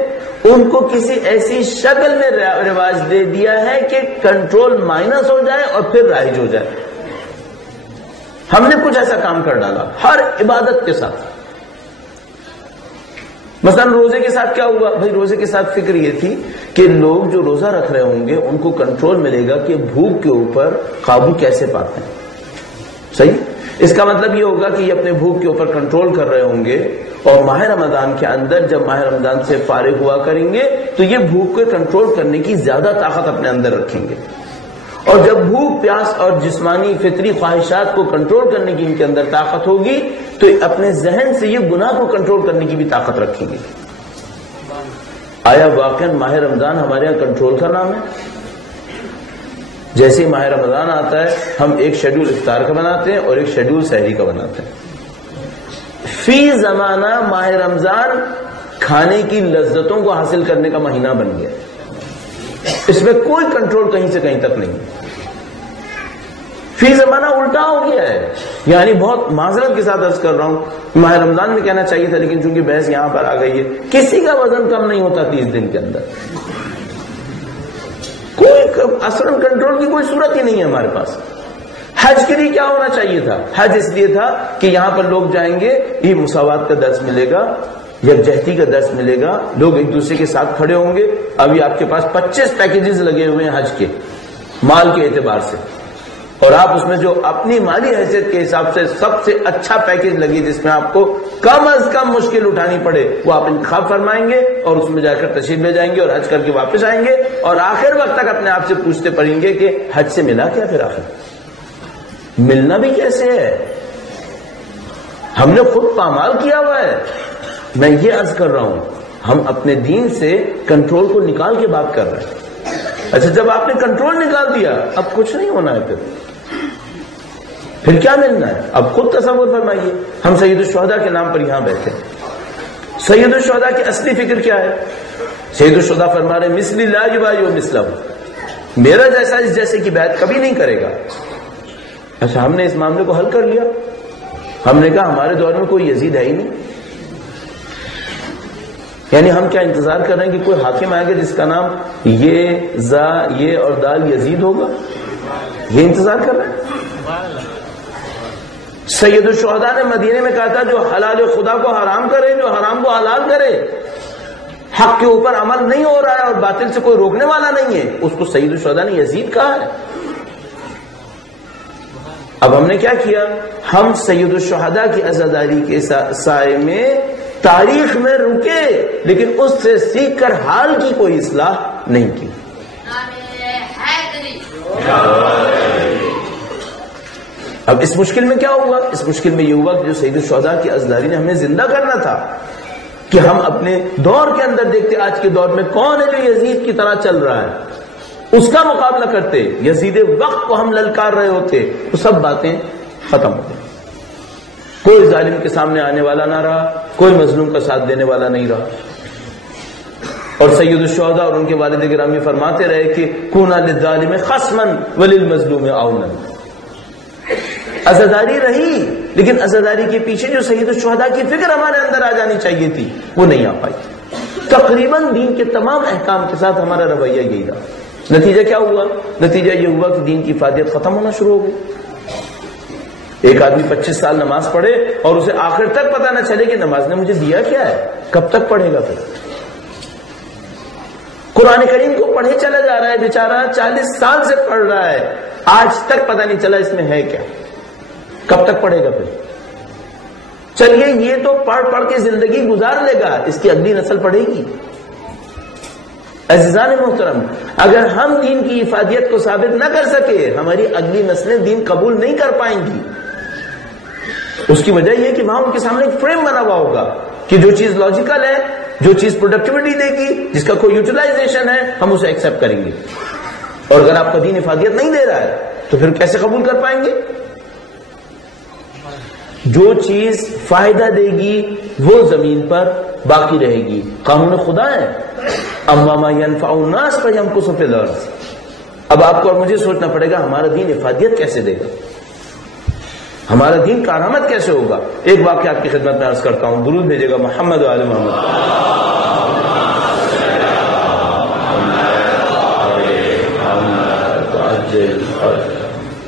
ان کو کسی ایسی شکل میں رواج دے دیا ہے کہ کنٹرول مائنس ہو جائے اور پھر رائج ہو جائے. ہم نے کچھ ایسا کام کر ڈالا ہر عبادت کے ساتھ. مثلا روزے کے ساتھ کیا ہوا؟ بھائی روزے کے ساتھ فکر یہ تھی کہ لوگ جو روزہ رکھ رہے ہوں گے ان کو کنٹرول ملے گا کہ بھوک کے اوپر قابو کیسے پاتے ہیں. صحیح. اس کا مطلب یہ ہوگا کہ یہ اپنے بھوک کے اوپر کنٹرول کر رہے ہوں گے اور ماہ رمضان کے اندر جب ماہ رمضان سے فارغ ہوا کریں گے تو یہ بھوک کو کنٹرول کرنے کی زیادہ طاقت اپنے اندر رکھیں گے. اور جب بھوک پیاس اور جسمانی فطری خواہشات کو کنٹرول کرنے کی ان کے اندر طاقت ہوگی تو اپنے ذہن سے یہ گناہ کو کنٹرول کرنے کی بھی طاقت رکھیں گے. آیا واقعا ماہ رمضان ہمارے یہاں کنٹرول کا نام ہے؟ جیسے ماہ رمضان آتا ہے ہم ایک شیڈول افطار کا بناتے ہیں اور ایک شیڈول سحری کا بناتے ہیں. فی زمانہ ماہ رمضان کھانے کی لذتوں کو حاصل کرنے کا مہینہ بن گیا. اس میں کوئی کنٹرول کہیں سے کہیں تک نہیں. فی زمانہ الٹا ہو گیا ہے. یعنی بہت معذرت کے ساتھ عرض کر رہا ہوں، ماہ رمضان میں کہنا چاہیے تھا لیکن چونکہ بحث یہاں پر آ گئی ہے، کسی کا وزن کم نہیں ہوتا 30 دن کے اندر. کوئی اصلاً کنٹرول کی کوئی صورت ہی نہیں ہے ہمارے پاس. حج کے لیے کیا ہونا چاہیے تھا؟ حج اس لیے تھا کہ یہاں پر لوگ جائیں گے، یہ مساوات کا درس ملے گا، یکجہتی کا درس ملے گا، لوگ ایک دوسرے کے ساتھ کھڑے ہوں گے. ابھی آپ کے پاس 25 پیکیجز لگے ہوئے ہیں حج کے مال کے اعتبار سے، اور آپ اس میں جو اپنی مالی حیثیت کے حساب سے سب سے اچھا پیکیج لگی جس میں آپ کو کم از کم مشکل اٹھانی پڑے وہ آپ انتخاب فرمائیں گے اور اس میں جا کر تشریف لے جائیں گے اور حج کر کے واپس آئیں گے اور آخر وقت تک اپنے آپ سے پوچھتے پڑیں گے کہ حج سے ملا کیا؟ پھر آخر ملنا بھی کیسے ہے؟ ہم نے خود پامال کیا ہوا ہے. میں یہ عرض کر رہا ہوں ہم اپنے دین سے کنٹرول کو نکال کے بات کر رہے ہیں. اچھا جب آپ نے کنٹرول نکال دیا اب کچھ نہیں ہونا ہے. پھر کیا ملنا ہے؟ اب خود تصور فرمائیے، ہم سید الشہداء کے نام پر یہاں بیٹھے. سید الشہداء کی اصلی فکر کیا ہے؟ سید الشہداء فرما رہے مثلی لا یبایع مثلہ، میرا جیسا اس جیسے کی بیعت کبھی نہیں کرے گا. اچھا ہم نے اس معاملے کو حل کر لیا. ہم نے کہا ہمارے دور میں کوئی یزید ہے ہی نہیں. یعنی ہم کیا انتظار کر رہے ہیں کہ کوئی حاکم آئے گا جس کا نام یہ اور دال یزید ہوگا؟ یہ انتظار کر رہے ہیں. سید الشہداء نے مدینے میں کہا تھا جو حلال خدا کو حرام کرے، جو حرام کو حلال کرے، حق کے اوپر عمل نہیں ہو رہا ہے اور باطل سے کوئی روکنے والا نہیں ہے، اس کو سید الشہداء نے یزید کہا ہے. اب ہم نے کیا کیا؟ ہم سید الشہداء کی عزاداری کے سائے میں تاریخ میں رکے لیکن اس سے سیکھ کر حال کی کوئی اصلاح نہیں کی. اب اس مشکل میں کیا ہوا؟ اس مشکل میں یہ ہوا کہ جو سید الشہداء کی عزاداری نے ہمیں زندہ کرنا تھا کہ ہم اپنے دور کے اندر دیکھتے آج کے دور میں کون ہے جو یزید کی طرح چل رہا ہے. اس کا مقابلہ کرتے، یزید وقت کو ہم للکار رہے ہوتے، وہ سب باتیں ختم ہو گئی. کوئی ظالم کے سامنے آنے والا نہ رہا، کوئی مظلوم کا ساتھ دینے والا نہیں رہا. اور سید الشہداء اور ان کے والد گرامی فرماتے رہے کہ کونا للظالم خصما وللمظلوم عونا. عزاداری رہی، لیکن عزاداری کے پیچھے جو سید الشہداء کی فکر ہمارے اندر آ جانی چاہیے تھی وہ نہیں آ پائی. تقریباً دین کے تمام احکام کے ساتھ ہمارا رویہ یہی رہا. نتیجہ کیا ہوا؟ نتیجہ یہ ہوا کہ دین کی افادیت ختم ہونا شروع ہو گئی. ایک آدمی 25 سال نماز پڑھے اور اسے آخر تک پتہ نہ چلے کہ نماز نے مجھے دیا کیا ہے. کب تک پڑھے گا پھر؟ قرآن کریم کو پڑھے چلا جا رہا ہے بیچارہ، 40 سال سے پڑھ رہا ہے، آج تک پتہ نہیں چلا اس میں ہے کیا. کب تک پڑھے گا پھر؟ چلیے یہ تو پڑھ پڑھ کے زندگی گزار لے گا، اس کی اگلی نسل پڑھے گی. عزیزان محترم، اگر ہم دین کی افادیت کو ثابت نہ کر سکے، ہماری اگلی نسلیں دین قبول نہیں کر پائیں گی. اس کی وجہ یہ کہ وہاں ان کے سامنے ایک فریم بنا ہوا ہوگا کہ جو چیز لاجیکل ہے، جو چیز پروڈکٹیوٹی دے گی، جس کا کوئی یوٹیلائزیشن ہے، ہم اسے ایکسپٹ کریں گے. اور اگر آپ کا دین افادیت نہیں دے رہا ہے تو پھر کیسے قبول کر پائیں گے؟ جو چیز فائدہ دے گی وہ زمین پر باقی رہے گی. قانون خدا ہے، اما ما ينفع الناس فيمكث في الارض. اب آپ کو اور مجھے سوچنا پڑے گا ہمارا دین افادیت کیسے دے گا، ہمارا دین کارآمد کیسے ہوگا. ایک واقعہ آپ کی خدمت میں عرض کرتا ہوں، درود بھیجے گا محمد و آل محمد.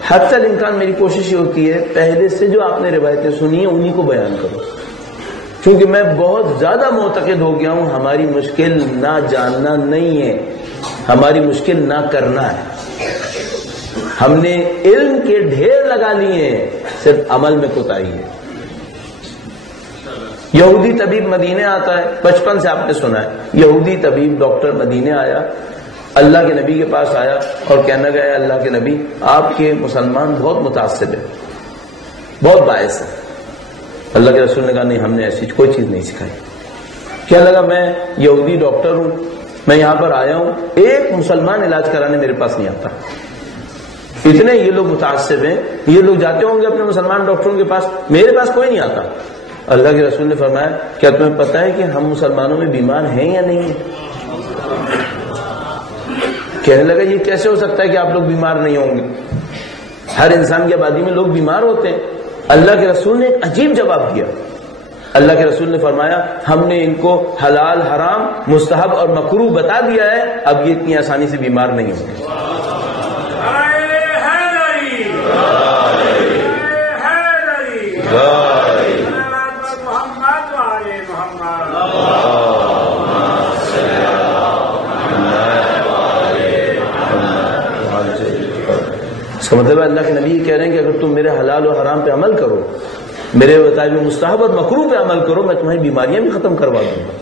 حتی الامکان میری کوشش یہ ہوتی ہے پہلے سے جو آپ نے روایتیں سنی ہیں انہی کو بیان کرو، کیونکہ میں بہت زیادہ معتقد ہو گیا ہوں ہماری مشکل نہ جاننا نہیں ہے، ہماری مشکل نہ کرنا ہے. ہم نے علم کے ڈھیر لگا لیے ہیں، صرف عمل میں کوتاہی ہے. یہودی طبیب مدینے آتا ہے، بچپن سے آپ نے سنا ہے، یہودی طبیب ڈاکٹر مدینے آیا، اللہ کے نبی کے پاس آیا اور کہنے لگا اے اللہ کے نبی، آپ کے مسلمان بہت متعصب ہیں، بہت باعث ہیں. اللہ کے رسول نے کہا نہیں، ہم نے ایسی کوئی چیز نہیں سکھائی. کہنے لگا میں یہودی ڈاکٹر ہوں، میں یہاں پر آیا ہوں، ایک مسلمان علاج کرانے میرے پاس نہیں آتا. اتنے یہ لوگ متعصب ہیں، یہ لوگ جاتے ہوں گے اپنے مسلمان ڈاکٹروں کے پاس، میرے پاس کوئی نہیں آتا. اللہ کے رسول نے فرمایا کیا تمہیں پتہ ہے کہ ہم مسلمانوں میں بیمار ہیں یا نہیں ہیں؟ کہنے لگا یہ کیسے ہو سکتا ہے کہ آپ لوگ بیمار نہیں ہوں گے، ہر انسان کی آبادی میں لوگ بیمار ہوتے ہیں. اللہ کے رسول نے ایک عجیب جواب دیا. اللہ کے رسول نے فرمایا ہم نے ان کو حلال حرام مستحب اور مکروہ بتا دیا ہے، اب یہ اتنی آسانی سے بیمار نہیں ہوں گے. اس کا مطلب ہے اللہ کے نبی یہ کہہ رہے ہیں کہ اگر تم میرے حلال و حرام پہ عمل کرو، میرے بتائے ہوئے مستحب اور مکروہ پہ عمل کرو، میں تمہاری بیماریاں بھی ختم کروا دوں گا.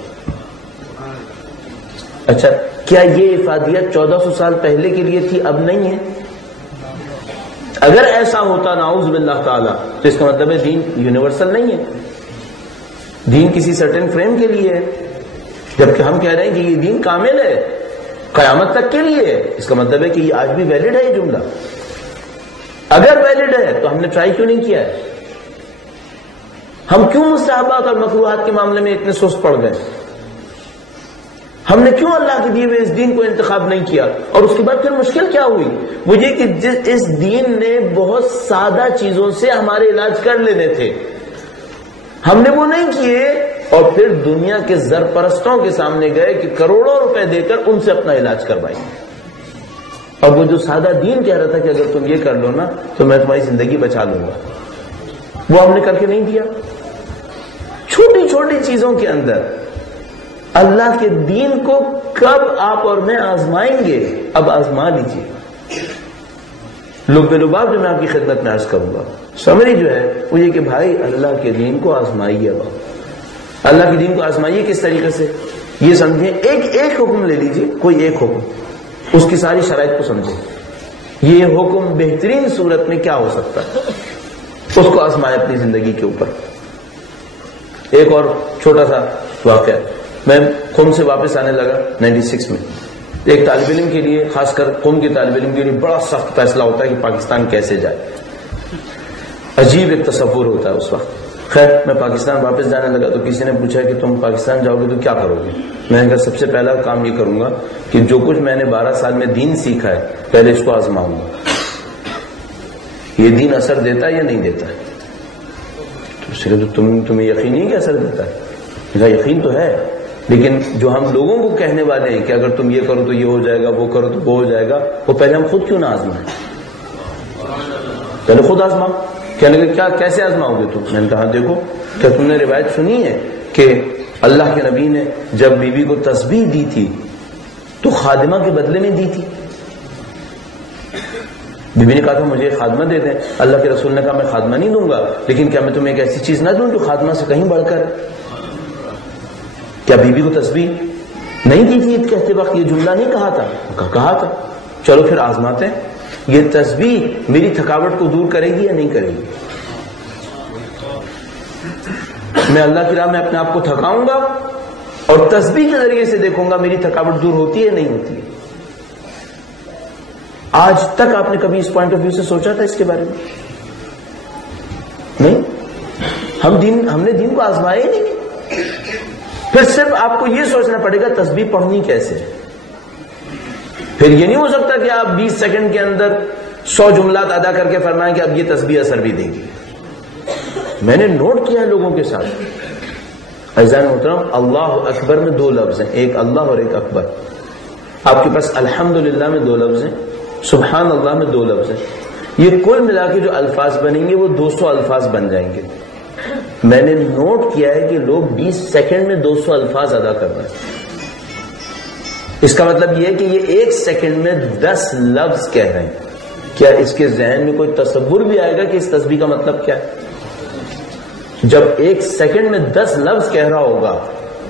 اچھا کیا یہ افادیت 1400 سال پہلے کے لیے تھی، اب نہیں ہے؟ اگر ایسا ہوتا نعوذ باللہ تعالی تو اس کا مطلب ہے دین یونیورسل نہیں ہے، دین کسی سرٹن فریم کے لیے ہے. جبکہ ہم کہہ رہے ہیں کہ یہ دین کامل ہے، قیامت تک کے لیے ہے. اس کا مطلب ہے کہ یہ آج بھی ویلڈ ہے یہ جملہ. اگر ویلڈ ہے تو ہم نے ٹرائی کیوں نہیں کیا ہے؟ ہم کیوں مستحبات اور مکروہات کے معاملے میں اتنے سست پڑ گئے؟ ہم نے کیوں اللہ کے دیے ہوئے اس دین کو انتخاب نہیں کیا؟ اور اس کے بعد پھر مشکل کیا ہوئی؟ وہ یہ کہ اس دین نے بہت سادہ چیزوں سے ہمارے علاج کر لینے تھے، ہم نے وہ نہیں کیے، اور پھر دنیا کے زر پرستوں کے سامنے گئے کہ کروڑوں روپے دے کر ان سے اپنا علاج کروائیں. اور وہ جو سادہ دین کہہ رہا تھا کہ اگر تم یہ کر لو نا تو میں تمہاری زندگی بچا لوں گا، وہ ہم نے کر کے نہیں دیا. چھوٹی چھوٹی چیزوں کے اندر اللہ کے دین کو کب آپ اور میں آزمائیں گے؟ اب آزما لیجیے. لب لباب جو میں آپ کی خدمت میں عرض کروں گا، سمری جو ہے وہ یہ کہ بھائی اللہ کے دین کو آزمائیے. اب اللہ کے دین کو آزمائیے کس طریقے سے؟ یہ سمجھیں ایک حکم لے لیجیے، کوئی ایک حکم، اس کی ساری شرائط کو سمجھیں. یہ حکم بہترین صورت میں کیا ہو سکتا ہے، اس کو آزمائے اپنی زندگی کے اوپر. ایک اور چھوٹا سا واقعہ، میں قم سے واپس آنے لگا 96 میں. ایک طالب علم کے لیے، خاص کر قوم کے طالب علم کے لیے بڑا سخت فیصلہ ہوتا ہے کہ پاکستان کیسے جائے. عجیب ایک تصور ہوتا ہے اس وقت. خیر میں پاکستان واپس جانے لگا تو کسی نے پوچھا کہ تم پاکستان جاؤ گے تو کیا کرو گے؟ میں نے کہا سب سے پہلا کام یہ کروں گا کہ جو کچھ میں نے 12 سال میں دین سیکھا ہے پہلے اس کو آزماؤں گا. یہ دین اثر دیتا ہے یا نہیں دیتا ہے؟ تو تمہیں یقین نہیں کہ اثر دیتا ہے؟ میرا یقین تو ہے، لیکن جو ہم لوگوں کو کہنے والے ہیں کہ اگر تم یہ کرو تو یہ ہو جائے گا، وہ کرو تو وہ ہو جائے گا، وہ پہلے ہم خود کیوں نہ آزمائیں؟ پہلے خود آزماؤ. کہنے لگے کیا کیسے آزماؤ گے تم؟ میں نے کہا دیکھو کیا تم نے روایت سنی ہے کہ اللہ کے نبی نے جب بیوی کو تسبیح دی تھی تو خادمہ کے بدلے میں دی تھی؟ بیوی نے کہا تھا مجھے خادمہ دے دیں. اللہ کے رسول نے کہا میں خادمہ نہیں دوں گا، لیکن کیا میں تمہیں ایک ایسی چیز نہ دوں جو خادمہ سے کہیں بڑھ کر؟ کیا بیوی کو تسبیح نہیں دی تھی عید کہتے وقت؟ یہ جملہ نہیں کہا تھا؟ کہا تھا. چلو پھر آزماتے ہیں یہ تسبیح میری تھکاوٹ کو دور کرے گی یا نہیں کرے گی؟ میں اللہ کی راہ میں اپنے آپ کو تھکاؤں گا اور تسبیح کے ذریعے سے دیکھوں گا میری تھکاوٹ دور ہوتی ہے نہیں ہوتی ہے. آج تک آپ نے کبھی اس پوائنٹ آف ویو سے سوچا تھا اس کے بارے میں؟ نہیں. ہم نے دین کو آزمایا ہی نہیں. پھر صرف آپ کو یہ سوچنا پڑے گا تسبیح پڑھنی کیسے ہے. پھر یہ نہیں ہو سکتا کہ آپ 20 سیکنڈ کے اندر 100 جملات ادا کر کے فرمائیں کہ اب یہ تسبیح اثر بھی دے گی. میں نے نوٹ کیا ہے لوگوں کے ساتھ. عزیزان محترم اللہ اکبر میں 2 لفظ ہیں، ایک اللہ اور ایک اکبر. آپ کے پاس الحمدللہ میں 2 لفظ ہیں، سبحان اللہ میں 2 لفظ ہیں. یہ کل ملا کے جو الفاظ بنیں گے وہ 200 الفاظ بن جائیں گے. میں نے نوٹ کیا ہے کہ لوگ 20 سیکنڈ میں 200 الفاظ ادا کر رہے ہیں. اس کا مطلب یہ ہے کہ یہ 1 سیکنڈ میں 10 لفظ کہہ رہے ہیں. کیا اس کے ذہن میں کوئی تصور بھی آئے گا کہ اس تسبیح کا مطلب کیا ہے؟ جب 1 سیکنڈ میں 10 لفظ کہہ رہا ہوگا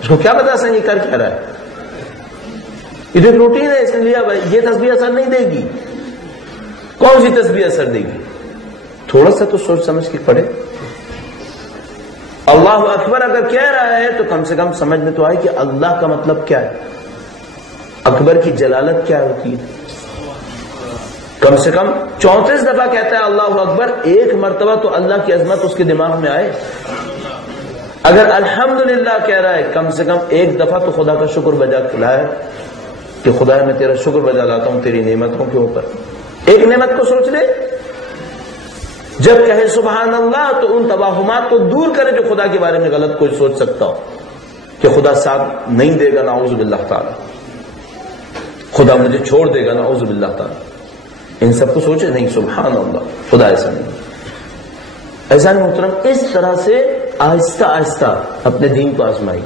اس کو کیا پتا یہ کر کہہ رہا ہے؟ یہ جو روٹین ہے اس نے لیا بھائی یہ تسبیح اثر نہیں دے گی. کون سی تسبیح اثر دے گی؟ تھوڑا سا تو سوچ سمجھ کے پڑھے. اللہ اکبر اگر کہہ رہا ہے تو کم سے کم سمجھ میں تو آئے کہ اللہ کا مطلب کیا ہے، اکبر کی جلالت کیا ہوتی ہے. کم سے کم 34 دفعہ کہتا ہے اللہ اکبر، 1 مرتبہ تو اللہ کی عظمت اس کے دماغ میں آئے. اگر الحمدللہ کہہ رہا ہے کم سے کم 1 دفعہ تو خدا کا شکر بجا کھلائے کہ خدا میں تیرا شکر بجا لاتا ہوں تیری نعمتوں کے اوپر. ایک نعمت کو سوچ لے. جب کہے سبحان اللہ تو ان توہمات کو دور کرے جو خدا کے بارے میں غلط کوئی سوچ سکتا ہو کہ خدا ساتھ نہیں دے گا، نعوذ باللہ تعالی، خدا مجھے چھوڑ دے گا، نعوذ باللہ تعالی. ان سب کو سوچے نہیں، سبحان اللہ، خدا ایسا نہیں. ایسا نہیں محترم. اس طرح سے آہستہ آہستہ اپنے دین کو آزمائی.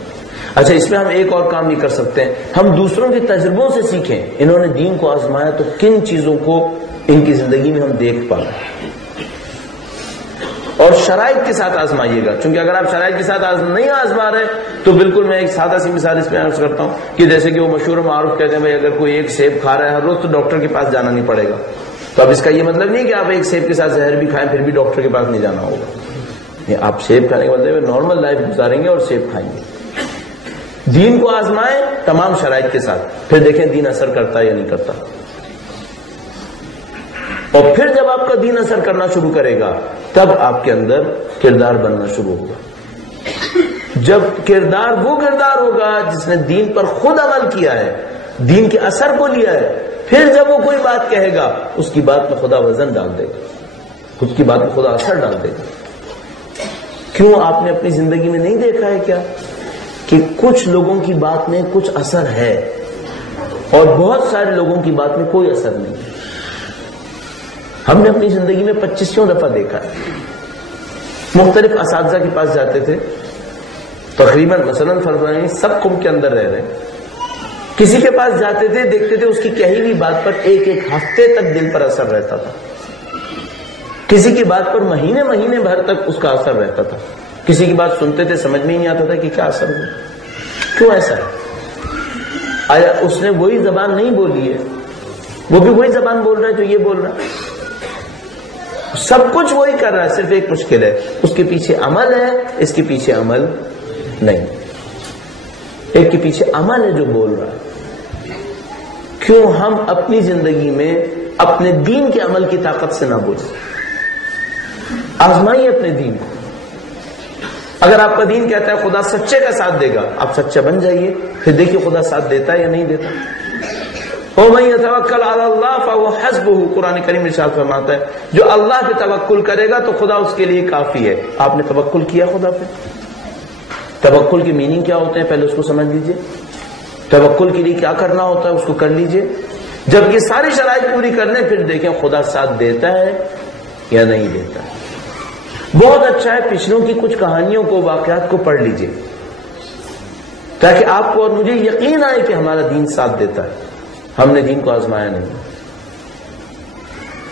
اچھا اس میں ہم ایک اور کام نہیں کر سکتے ہیں، ہم دوسروں کے تجربوں سے سیکھیں. انہوں نے دین کو آزمایا تو کن چیزوں کو ان کی زندگی میں ہم دیکھ پا رہے ہیں، اور شرائط کے ساتھ آزمائیے گا. چونکہ اگر آپ شرائط کے ساتھ نہیں آزما رہے تو بالکل میں ایک سادہ سی مثال اس میں عرض کرتا ہوں کہ جیسے کہ وہ مشہور معروف کہتے ہیں بھائی اگر کوئی 1 سیب کھا رہا ہے ہر روز تو ڈاکٹر کے پاس جانا نہیں پڑے گا. تو اب اس کا یہ مطلب نہیں کہ آپ 1 سیب کے ساتھ زہر بھی کھائیں پھر بھی ڈاکٹر کے پاس نہیں جانا ہوگا. آپ سیب کھانے کے بدلے میں نارمل لائف گزاریں گے اور سیب کھائیں گے. دین کو آزمائیں تمام شرائط کے ساتھ، پھر دیکھیں دین اثر کرتا ہے یا نہیں کرتا. اور پھر جب آپ کا دین اثر کرنا شروع کرے گا تب آپ کے اندر کردار بننا شروع ہوگا. جب کردار وہ کردار ہوگا جس نے دین پر خود عمل کیا ہے، دین کے اثر کو لیا ہے، پھر جب وہ کوئی بات کہے گا اس کی بات میں خدا وزن ڈال دے گا، اس کی بات میں خدا اثر ڈال دے گا. کیوں آپ نے اپنی زندگی میں نہیں دیکھا ہے کیا کہ کچھ لوگوں کی بات میں کچھ اثر ہے اور بہت سارے لوگوں کی بات میں کوئی اثر نہیں ہے؟ ہم نے اپنی زندگی میں 25 دفعہ دیکھا ہے. مختلف اساتذہ کے پاس جاتے تھے، تقریباً مثلاً فرض سب قوم کے اندر رہ رہے، کسی کے پاس جاتے تھے دیکھتے تھے اس کی کہی ہوئی بات پر 1 ہفتے تک دل پر اثر رہتا تھا، کسی کی بات پر مہینے بھر تک اس کا اثر رہتا تھا، کسی کی بات سنتے تھے سمجھ میں ہی نہیں آتا تھا کہ کیا اثر ہوا. کیوں ایسا ہے؟ آیا اس نے وہی زبان نہیں بولی ہے؟ وہ بھی وہی زبان بول رہا ہے جو یہ بول رہا ہے، سب کچھ وہی کر رہا ہے. صرف ایک مشکل ہے، اس کے پیچھے عمل ہے، اس کے پیچھے عمل نہیں. ایک کے پیچھے عمل ہے جو بول رہا ہے. کیوں ہم اپنی زندگی میں اپنے دین کے عمل کی طاقت سے نہ بوجھیں؟ آزمائیے اپنے دین کو. اگر آپ کا دین کہتا ہے خدا سچے کا ساتھ دے گا، آپ سچے بن جائیے، پھر دیکھیے خدا ساتھ دیتا ہے یا نہیں دیتا. وَمَن يَتَوَكَّلْ عَلَى اللَّهِ فَهُوَ حَسْبُهُ، قرآن کریم ارشاد فرماتا ہے جو اللہ پہ توکل کرے گا تو خدا اس کے لیے کافی ہے. آپ نے توکل کیا خدا پہ؟ توکل کی میننگ کیا ہوتے ہیں پہلے اس کو سمجھ لیجئے. توکل کے لیے کیا کرنا ہوتا ہے اس کو کر لیجئے. جب یہ ساری شرائط پوری کر لیں پھر دیکھیں خدا ساتھ دیتا ہے یا نہیں دیتا. بہت اچھا ہے پچھلوں کی کچھ کہانیوں کو، واقعات کو پڑھ لیجئے تاکہ آپ کو اور مجھے یقین آئے کہ ہمارا دین ساتھ دیتا ہے. ہم نے دین کو آزمایا نہیں.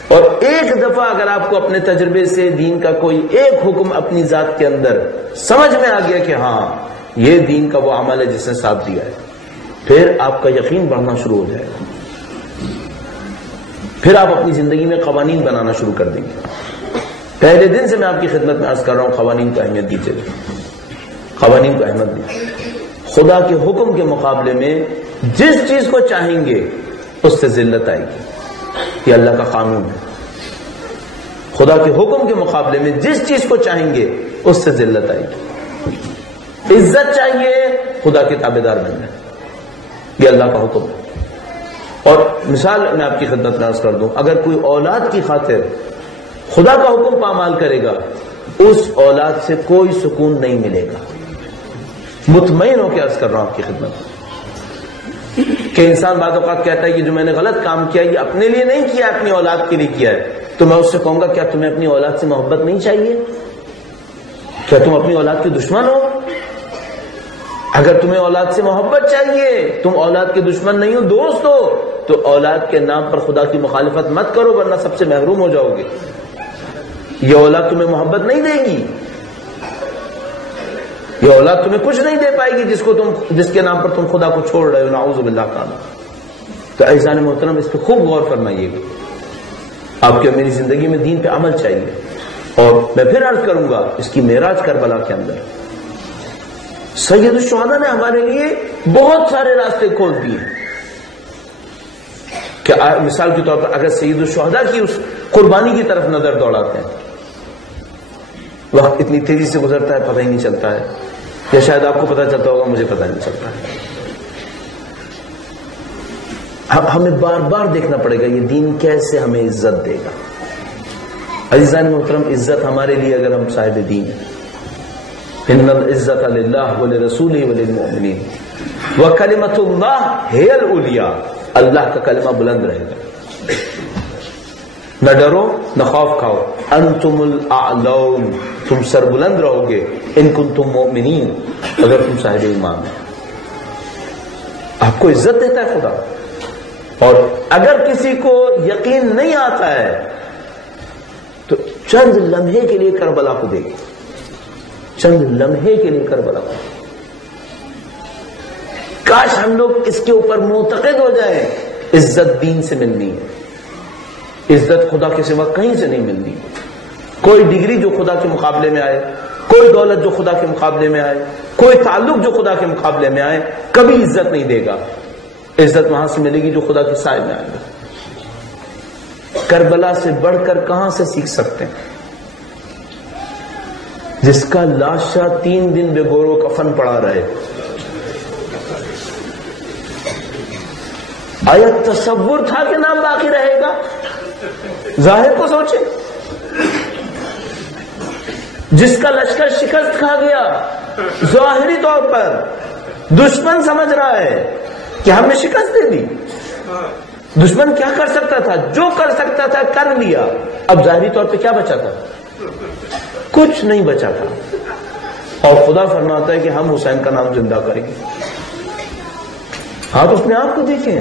اور ایک دفعہ اگر آپ کو اپنے تجربے سے دین کا کوئی ایک حکم اپنی ذات کے اندر سمجھ میں آ گیا کہ ہاں یہ دین کا وہ عمل ہے جس نے ساتھ دیا ہے، پھر آپ کا یقین بڑھنا شروع ہو جائے گا. پھر آپ اپنی زندگی میں قوانین بنانا شروع کر دیں گے. پہلے دن سے میں آپ کی خدمت میں عرض کر رہا ہوں قوانین کو اہمیت دیجیے. قوانین کو اہمیت دیجیے. خدا کے حکم کے مقابلے میں جس چیز کو چاہیں گے اس سے ذلت آئے گی. یہ اللہ کا قانون ہے. خدا کے حکم کے مقابلے میں جس چیز کو چاہیں گے اس سے ذلت آئے گی. عزت چاہیے خدا کے تابعدار بننا، یہ اللہ کا حکم ہے. اور مثال میں آپ کی خدمت میں عرض کر دوں، اگر کوئی اولاد کی خاطر خدا کا حکم پامال کرے گا اس اولاد سے کوئی سکون نہیں ملے گا. مطمئن ہو کے عرض کر رہا ہوں آپ کی خدمت کہ انسان بعض اوقات کہتا ہے کہ جو میں نے غلط کام کیا یہ اپنے لیے نہیں کیا، اپنی اولاد کے لیے کیا ہے. تو میں اس سے کہوں گا کیا تمہیں اپنی اولاد سے محبت نہیں چاہیے؟ کیا تم اپنی اولاد کے دشمن ہو؟ اگر تمہیں اولاد سے محبت چاہیے، تم اولاد کے دشمن نہیں ہو، دوست ہو، تو اولاد کے نام پر خدا کی مخالفت مت کرو ورنہ سب سے محروم ہو جاؤ گے. یہ اولاد تمہیں محبت نہیں دے گی، یہ اولاد تمہیں کچھ نہیں دے پائے گی جس کے نام پر تم خدا کو چھوڑ رہے ہو. نعوذ باللہ تعالی. تو عزیزان محترم اس پہ خوب غور فرمائیے گا. آپ کے میری زندگی میں دین پہ عمل چاہیے. اور میں پھر عرض کروں گا اس کی معراج کربلا کے اندر سید الشہداء نے ہمارے لیے بہت سارے راستے کھول دیے. کہ مثال کے طور پر اگر سید الشہداء کی اس قربانی کی طرف نظر دوڑاتے ہیں، وقت اتنی تیزی سے گزرتا ہے پتہ ہی نہیں چلتا ہے، یا شاید آپ کو پتہ چلتا ہوگا مجھے پتہ نہیں چلتا ہے. ہمیں بار بار دیکھنا پڑے گا یہ دین کیسے ہمیں عزت دے گا. عزیزان محترم عزت ہمارے لیے اگر ہم صاحب دین ہیں، ان العزت للہ ولرسولہ وللمؤمنین وکلمۃ اللہ ہی العلیٰ. اللہ کا کلمہ بلند رہے گا. نہ ڈرو نہ خوف کھاؤ. انتم الاعلون، تم سر بلند رہو گے. ان کنتم مؤمنین، اگر تم صاحب ایمان ہو. آپ کو عزت دیتا ہے خدا. اور اگر کسی کو یقین نہیں آتا ہے تو چند لمحے کے لیے کربلا کو دیکھیں. چند لمحے کے لیے کربلا کو. کاش ہم لوگ اس کے اوپر معتقد ہو جائیں. عزت دین سے ملنی ہے. عزت خدا کے سوا کہیں سے نہیں ملنی. کوئی ڈگری جو خدا کے مقابلے میں آئے، کوئی دولت جو خدا کے مقابلے میں آئے، کوئی تعلق جو خدا کے مقابلے میں آئے کبھی عزت نہیں دے گا. عزت وہاں سے ملے گی جو خدا کے سائے میں آئے گا. کربلا سے بڑھ کر کہاں سے سیکھ سکتے ہیں؟ جس کا لاشا 3 دن بے گور و کفن پڑا رہے. آیا تصور تھا کہ نام باقی رہے گا؟ ظاہر کو سوچیں. جس کا لشکر شکست کھا گیا، ظاہری طور پر دشمن سمجھ رہا ہے کہ ہم نے شکست دے دی. دشمن کیا کر سکتا تھا؟ جو کر سکتا تھا کر لیا. اب ظاہری طور پہ کیا بچا تھا؟ کچھ نہیں بچا تھا. اور خدا فرماتا ہے کہ ہم حسین کا نام زندہ کریں گے. آپ اپنے آپ کو دیکھیں.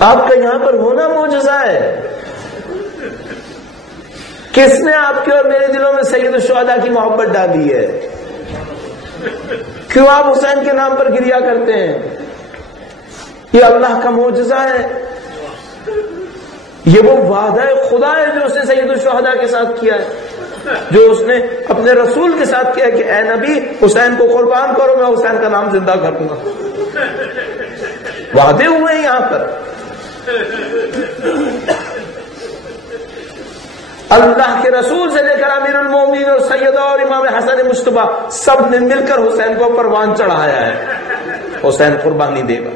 آپ کا یہاں پر ہونا معجزہ ہے. کس نے آپ کے اور میرے دلوں میں سید الشہداء کی محبت ڈالی ہے؟ کیوں آپ حسین کے نام پر گریا کرتے ہیں؟ یہ اللہ کا معجزہ ہے. یہ وہ وعدہ خدا ہے جو اس نے سید الشہداء کے ساتھ کیا ہے، جو اس نے اپنے رسول کے ساتھ کیا کہ اے نبی حسین کو قربان کرو، میں حسین کا نام زندہ کر دوں گا. وعدے ہوئے ہیں یہاں پر. اللہ کے رسول سے لے کر امیر المومنین اور سیدہ اور امام حسن مجتبی سب نے مل کر حسین کو پروان چڑھایا ہے. حسین قربانی دے گا.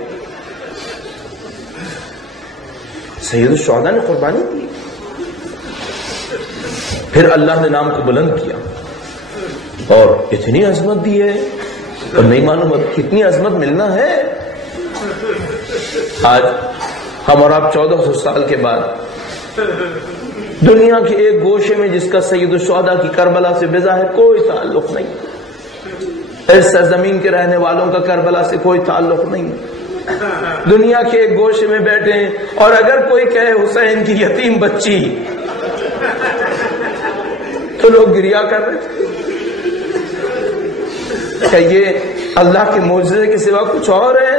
سید الشہداء نے قربانی دی. پھر اللہ نے نام کو بلند کیا اور اتنی عظمت دی ہے اور نہیں معلوم کتنی عظمت ملنا ہے. آج ہم اور آپ 1400 سال کے بعد دنیا کے ایک گوشے میں جس کا سید الشہداء کی کربلا سے بظاہر کوئی تعلق نہیں, اس سرزمین کے رہنے والوں کا کربلا سے کوئی تعلق نہیں, دنیا کے ایک گوشے میں بیٹھے ہیں اور اگر کوئی کہے حسین کی یتیم بچی تو لوگ گریا کر رہے تھے. کہ یہ اللہ کے معجزے کے سوا کچھ اور ہے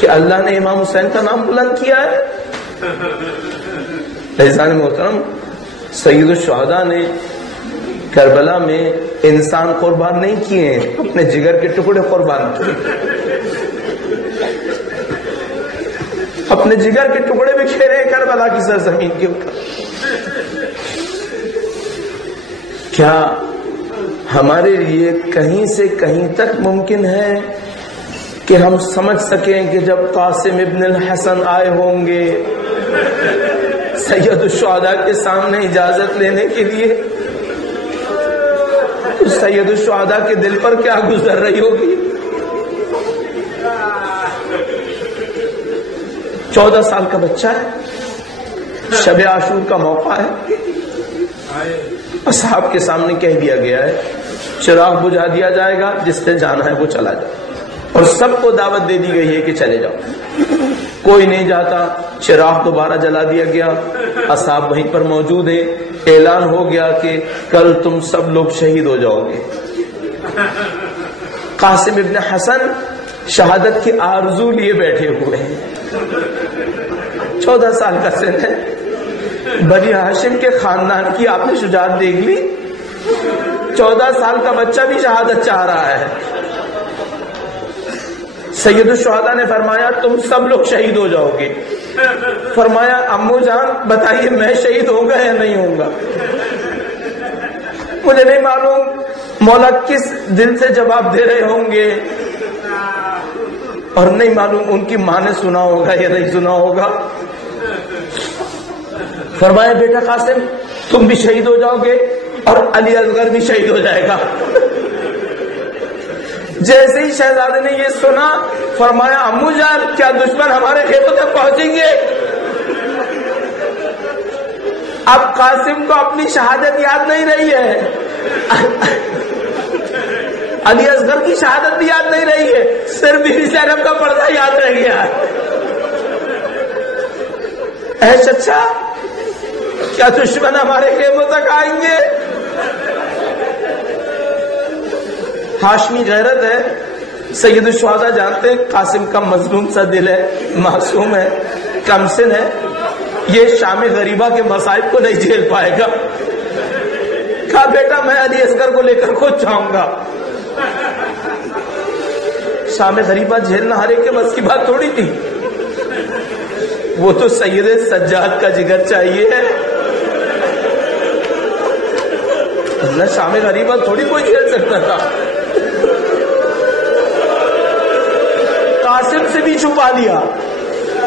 کہ اللہ نے امام حسین کا نام بلند کیا ہے. عزیزان محترم, سید الشہداء نے کربلا میں انسان قربان نہیں کیے, اپنے جگر کے ٹکڑے قربان کیے. اپنے جگر کے ٹکڑے بکھیرے رہے کربلا کی سرزمین کے اوپر. کیا ہمارے لیے کہیں سے کہیں تک ممکن ہے کہ ہم سمجھ سکیں کہ جب قاسم ابن الحسن آئے ہوں گے سید الشہداء کے سامنے اجازت لینے کے لیے, تو سید الشہداء کے دل پر کیا گزر رہی ہوگی؟ 14 سال کا بچہ ہے, شب عاشور کا موقع ہے, اصحاب کے سامنے کہہ دیا گیا ہے چراغ بجھا دیا جائے گا, جس نے جانا ہے وہ چلا جائے, اور سب کو دعوت دے دی گئی ہے کہ چلے جاؤ. کوئی نہیں جاتا, چراغ دوبارہ جلا دیا گیا, اصحاب وہیں پر موجود ہیں. اعلان ہو گیا کہ کل تم سب لوگ شہید ہو جاؤ گے. قاسم ابن حسن شہادت کی آرزو لیے بیٹھے ہوئے ہیں, 14 سال کا سن ہے. بنی ہاشم کے خاندان کی آپ نے شجاعت دیکھ لی, 14 سال کا بچہ بھی شہادت چاہ رہا ہے. سید الشہداء نے فرمایا تم سب لوگ شہید ہو جاؤ گے. فرمایا امو جان بتائیے میں شہید ہوں گا یا نہیں ہوں گا؟ مجھے نہیں معلوم مولا کس دل سے جواب دے رہے ہوں گے, اور نہیں معلوم ان کی ماں نے سنا ہوگا یا نہیں سنا ہوگا. فرمایا بیٹا قاسم تم بھی شہید ہو جاؤ گے اور علی اصغر بھی شہید ہو جائے گا. جیسے ہی شہزادے نے یہ سنا فرمایا امو جان کیا دشمن ہمارے کھیتوں تک پہنچیں گے؟ اب قاسم کو اپنی شہادت یاد نہیں رہی ہے, علی اصغر کی شہادت بھی یاد نہیں رہی ہے, صرف بیوی زینب کا پردہ یاد رہ گیا. اے چچا کیا دشمن ہمارے خیموں تک آئیں گے؟ ہاشمی غیرت ہے. سید الشہداء جانتے ہیں قاسم کا مظلوم سا دل ہے, معصوم ہے, کم سن ہے, یہ شام غریبہ کے مصائب کو نہیں جھیل پائے گا. کہا بیٹا میں علی اصغر کو لے کر خود جاؤں گا. شام غریبہ جھیلنا ہر ایک کے بس کی بات تھوڑی تھی, وہ تو سید سجاد کا جگر چاہیے. اللہ شام غریبہ تھوڑی کوئی جھیل سکتا تھا. قاسم سے بھی چھپا لیا,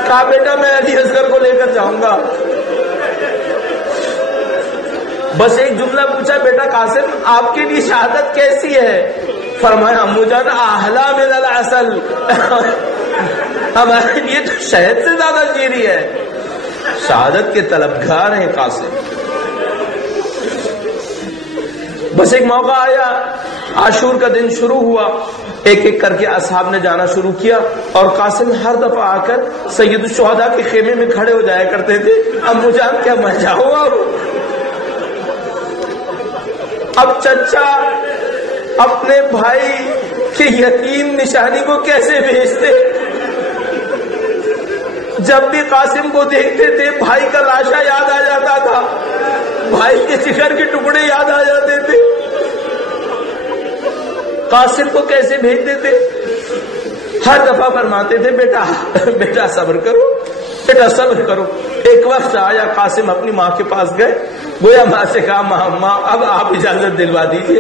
کہا بیٹا میں علی اصغر کو لے کر جاؤں گا. بس ایک جملہ پوچھا بیٹا قاسم آپ کے لیے شہادت کیسی ہے؟ فرمایا امو جان احلا من العسل, ہمارے لیے تو شہد سے زیادہ شیریں ہے. شہادت کے طلبگار ہیں قاسم. بس ایک موقع آیا, عاشور کا دن شروع ہوا, ایک ایک کر کے اصحاب نے جانا شروع کیا, اور قاسم ہر دفعہ آ کر سید الشہداء کے خیمے میں کھڑے ہو جایا کرتے تھے. امو جان کیا میں جاؤں؟ اب چچا اپنے بھائی کے یتیم نشانی کو کیسے بھیجتے؟ جب بھی قاسم کو دیکھتے تھے بھائی کا لاشا یاد آ جاتا تھا, بھائی کے جگر کے ٹکڑے یاد آ جاتے تھے. قاسم کو کیسے بھیجتے تھے؟ ہر دفعہ فرماتے تھے بیٹا صبر کرو، بیٹا صبر کرو۔ ایک وقت آیا قاسم اپنی ماں کے پاس گئے، گویا ماں سے کہا ماں اب آپ اجازت دلوا دیجیے،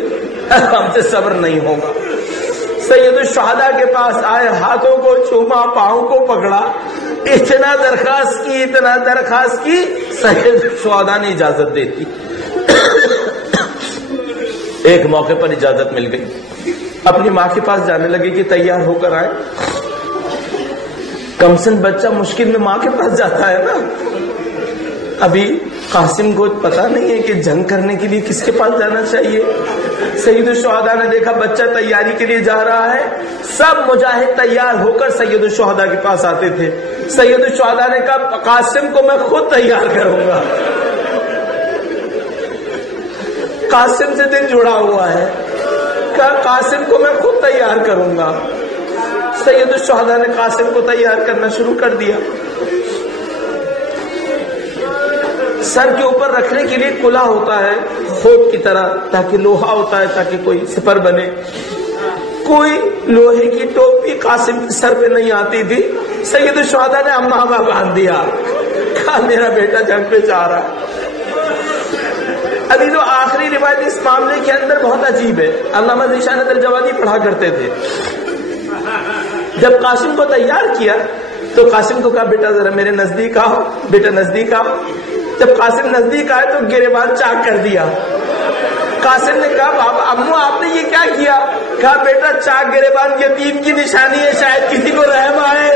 ہم سے صبر نہیں ہوگا۔ سید الشہداء کے پاس آئے، ہاتھوں کو چوما، پاؤں کو پکڑا، اتنا درخواست کی، سید الشہداء نے اجازت دے دی۔ ایک موقع پر اجازت مل گئی، اپنی ماں کے پاس جانے لگے کہ تیار ہو کر آئے۔ کمسن بچہ مشکل میں ماں کے پاس جاتا ہے نا، ابھی قاسم کو پتا نہیں ہے کہ جنگ کرنے کے لیے کس کے پاس جانا چاہیے۔ سید الشہداء نے دیکھا بچہ تیاری کے لیے جا رہا ہے، سب مجاہد تیار ہو کر سید الشہداء کے پاس آتے تھے۔ سید الشہداء نے کہا قاسم کو میں خود تیار کروں گا، قاسم سے دل جڑا ہوا ہے، کہا قاسم کو میں خود تیار کروں گا۔ سید الشہداء نے قاسم کو تیار کرنا شروع کر دیا۔ سر کے اوپر رکھنے کے لیے کلا ہوتا ہے خوب کی طرح، تاکہ لوہا ہوتا ہے تاکہ کوئی سپر بنے۔ کوئی لوہے کی ٹوپی قاسم کے سر پہ نہیں آتی تھی، سید الشہداء نے امامہ باندھ دیا، کہا میرا بیٹا جنگ پہ جا رہا ہے۔ ابھی تو آخری روایت اس معاملے کے اندر بہت عجیب ہے، علامہ ذیشان الجوادی پڑھا کرتے تھے۔ جب قاسم کو تیار کیا تو قاسم کو کہا بیٹا ذرا میرے نزدیک آؤ، بیٹا نزدیک آؤ۔ جب قاسم نزدیک آئے تو گریبان چاک کر دیا۔ قاسم نے کہا بابا امو آپ نے یہ کیا کیا؟ کہا بیٹا چاک گریبان یتیم کی نشانی ہے، شاید کسی کو رحم آئے،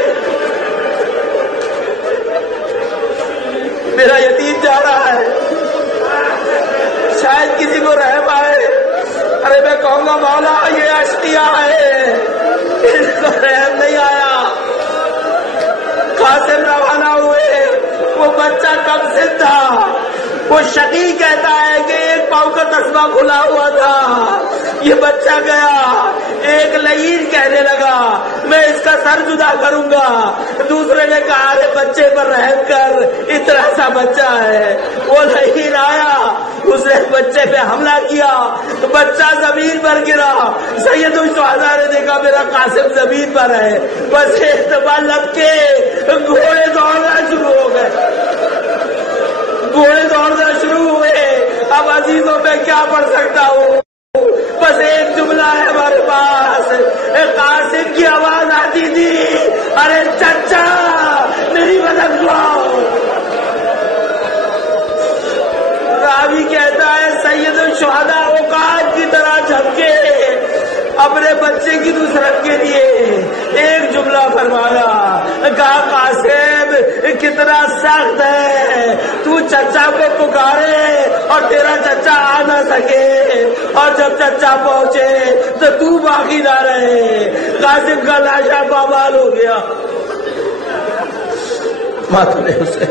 میرا یتیم جا رہا ہے، شاید کسی کو رحم آئے۔ ارے میں کہوں گا مولا یہ اشقیاء ہے، اس کو رحم نہیں آیا۔ قاسم روانہ ہوئے، وہ بچہ کب سے تھا، وہ شقی کہتا ہے کہ ایک پاؤں کا تسمہ کھلا ہوا تھا، یہ بچہ گیا، ایک لعین کہنے لگا میں اس کا سر جدا کروں گا، دوسرے نے کہا ارے بچے پر رحم کر، اتنا سا بچہ ہے۔ وہ لعین آیا، اس نے بچے پہ حملہ کیا، بچہ زمین پر گرا۔ سید الشہداء نے دیکھا میرا قاسم زمین پر ہے، بس ایک دفعہ لگ کے گھوڑے دوڑنا شروع ہو گئے، گھوڑے دوڑنا شروع ہوئے۔ اب عزیزوں میں کیا پڑھ سکتا ہوں، بس ایک جملہ ہے ہمارے پاس، قاسم کی آواز آتی تھی ارے چچا میری مدد کرو۔ راوی کہتا ہے سید الشہداء اوقات کی طرح جھپکے اپنے بچے کی نصرت کے لیے، ایک جملہ فرمایا، کہا قاسم کتنا سخت ہے، تو چچا کو پکارے اور تیرا چچا آ نہ سکے، اور جب چچا پہنچے تو تو باقی نہ رہے۔ قاسم کا لاشا پامال ہو گیا، ماتھے اسے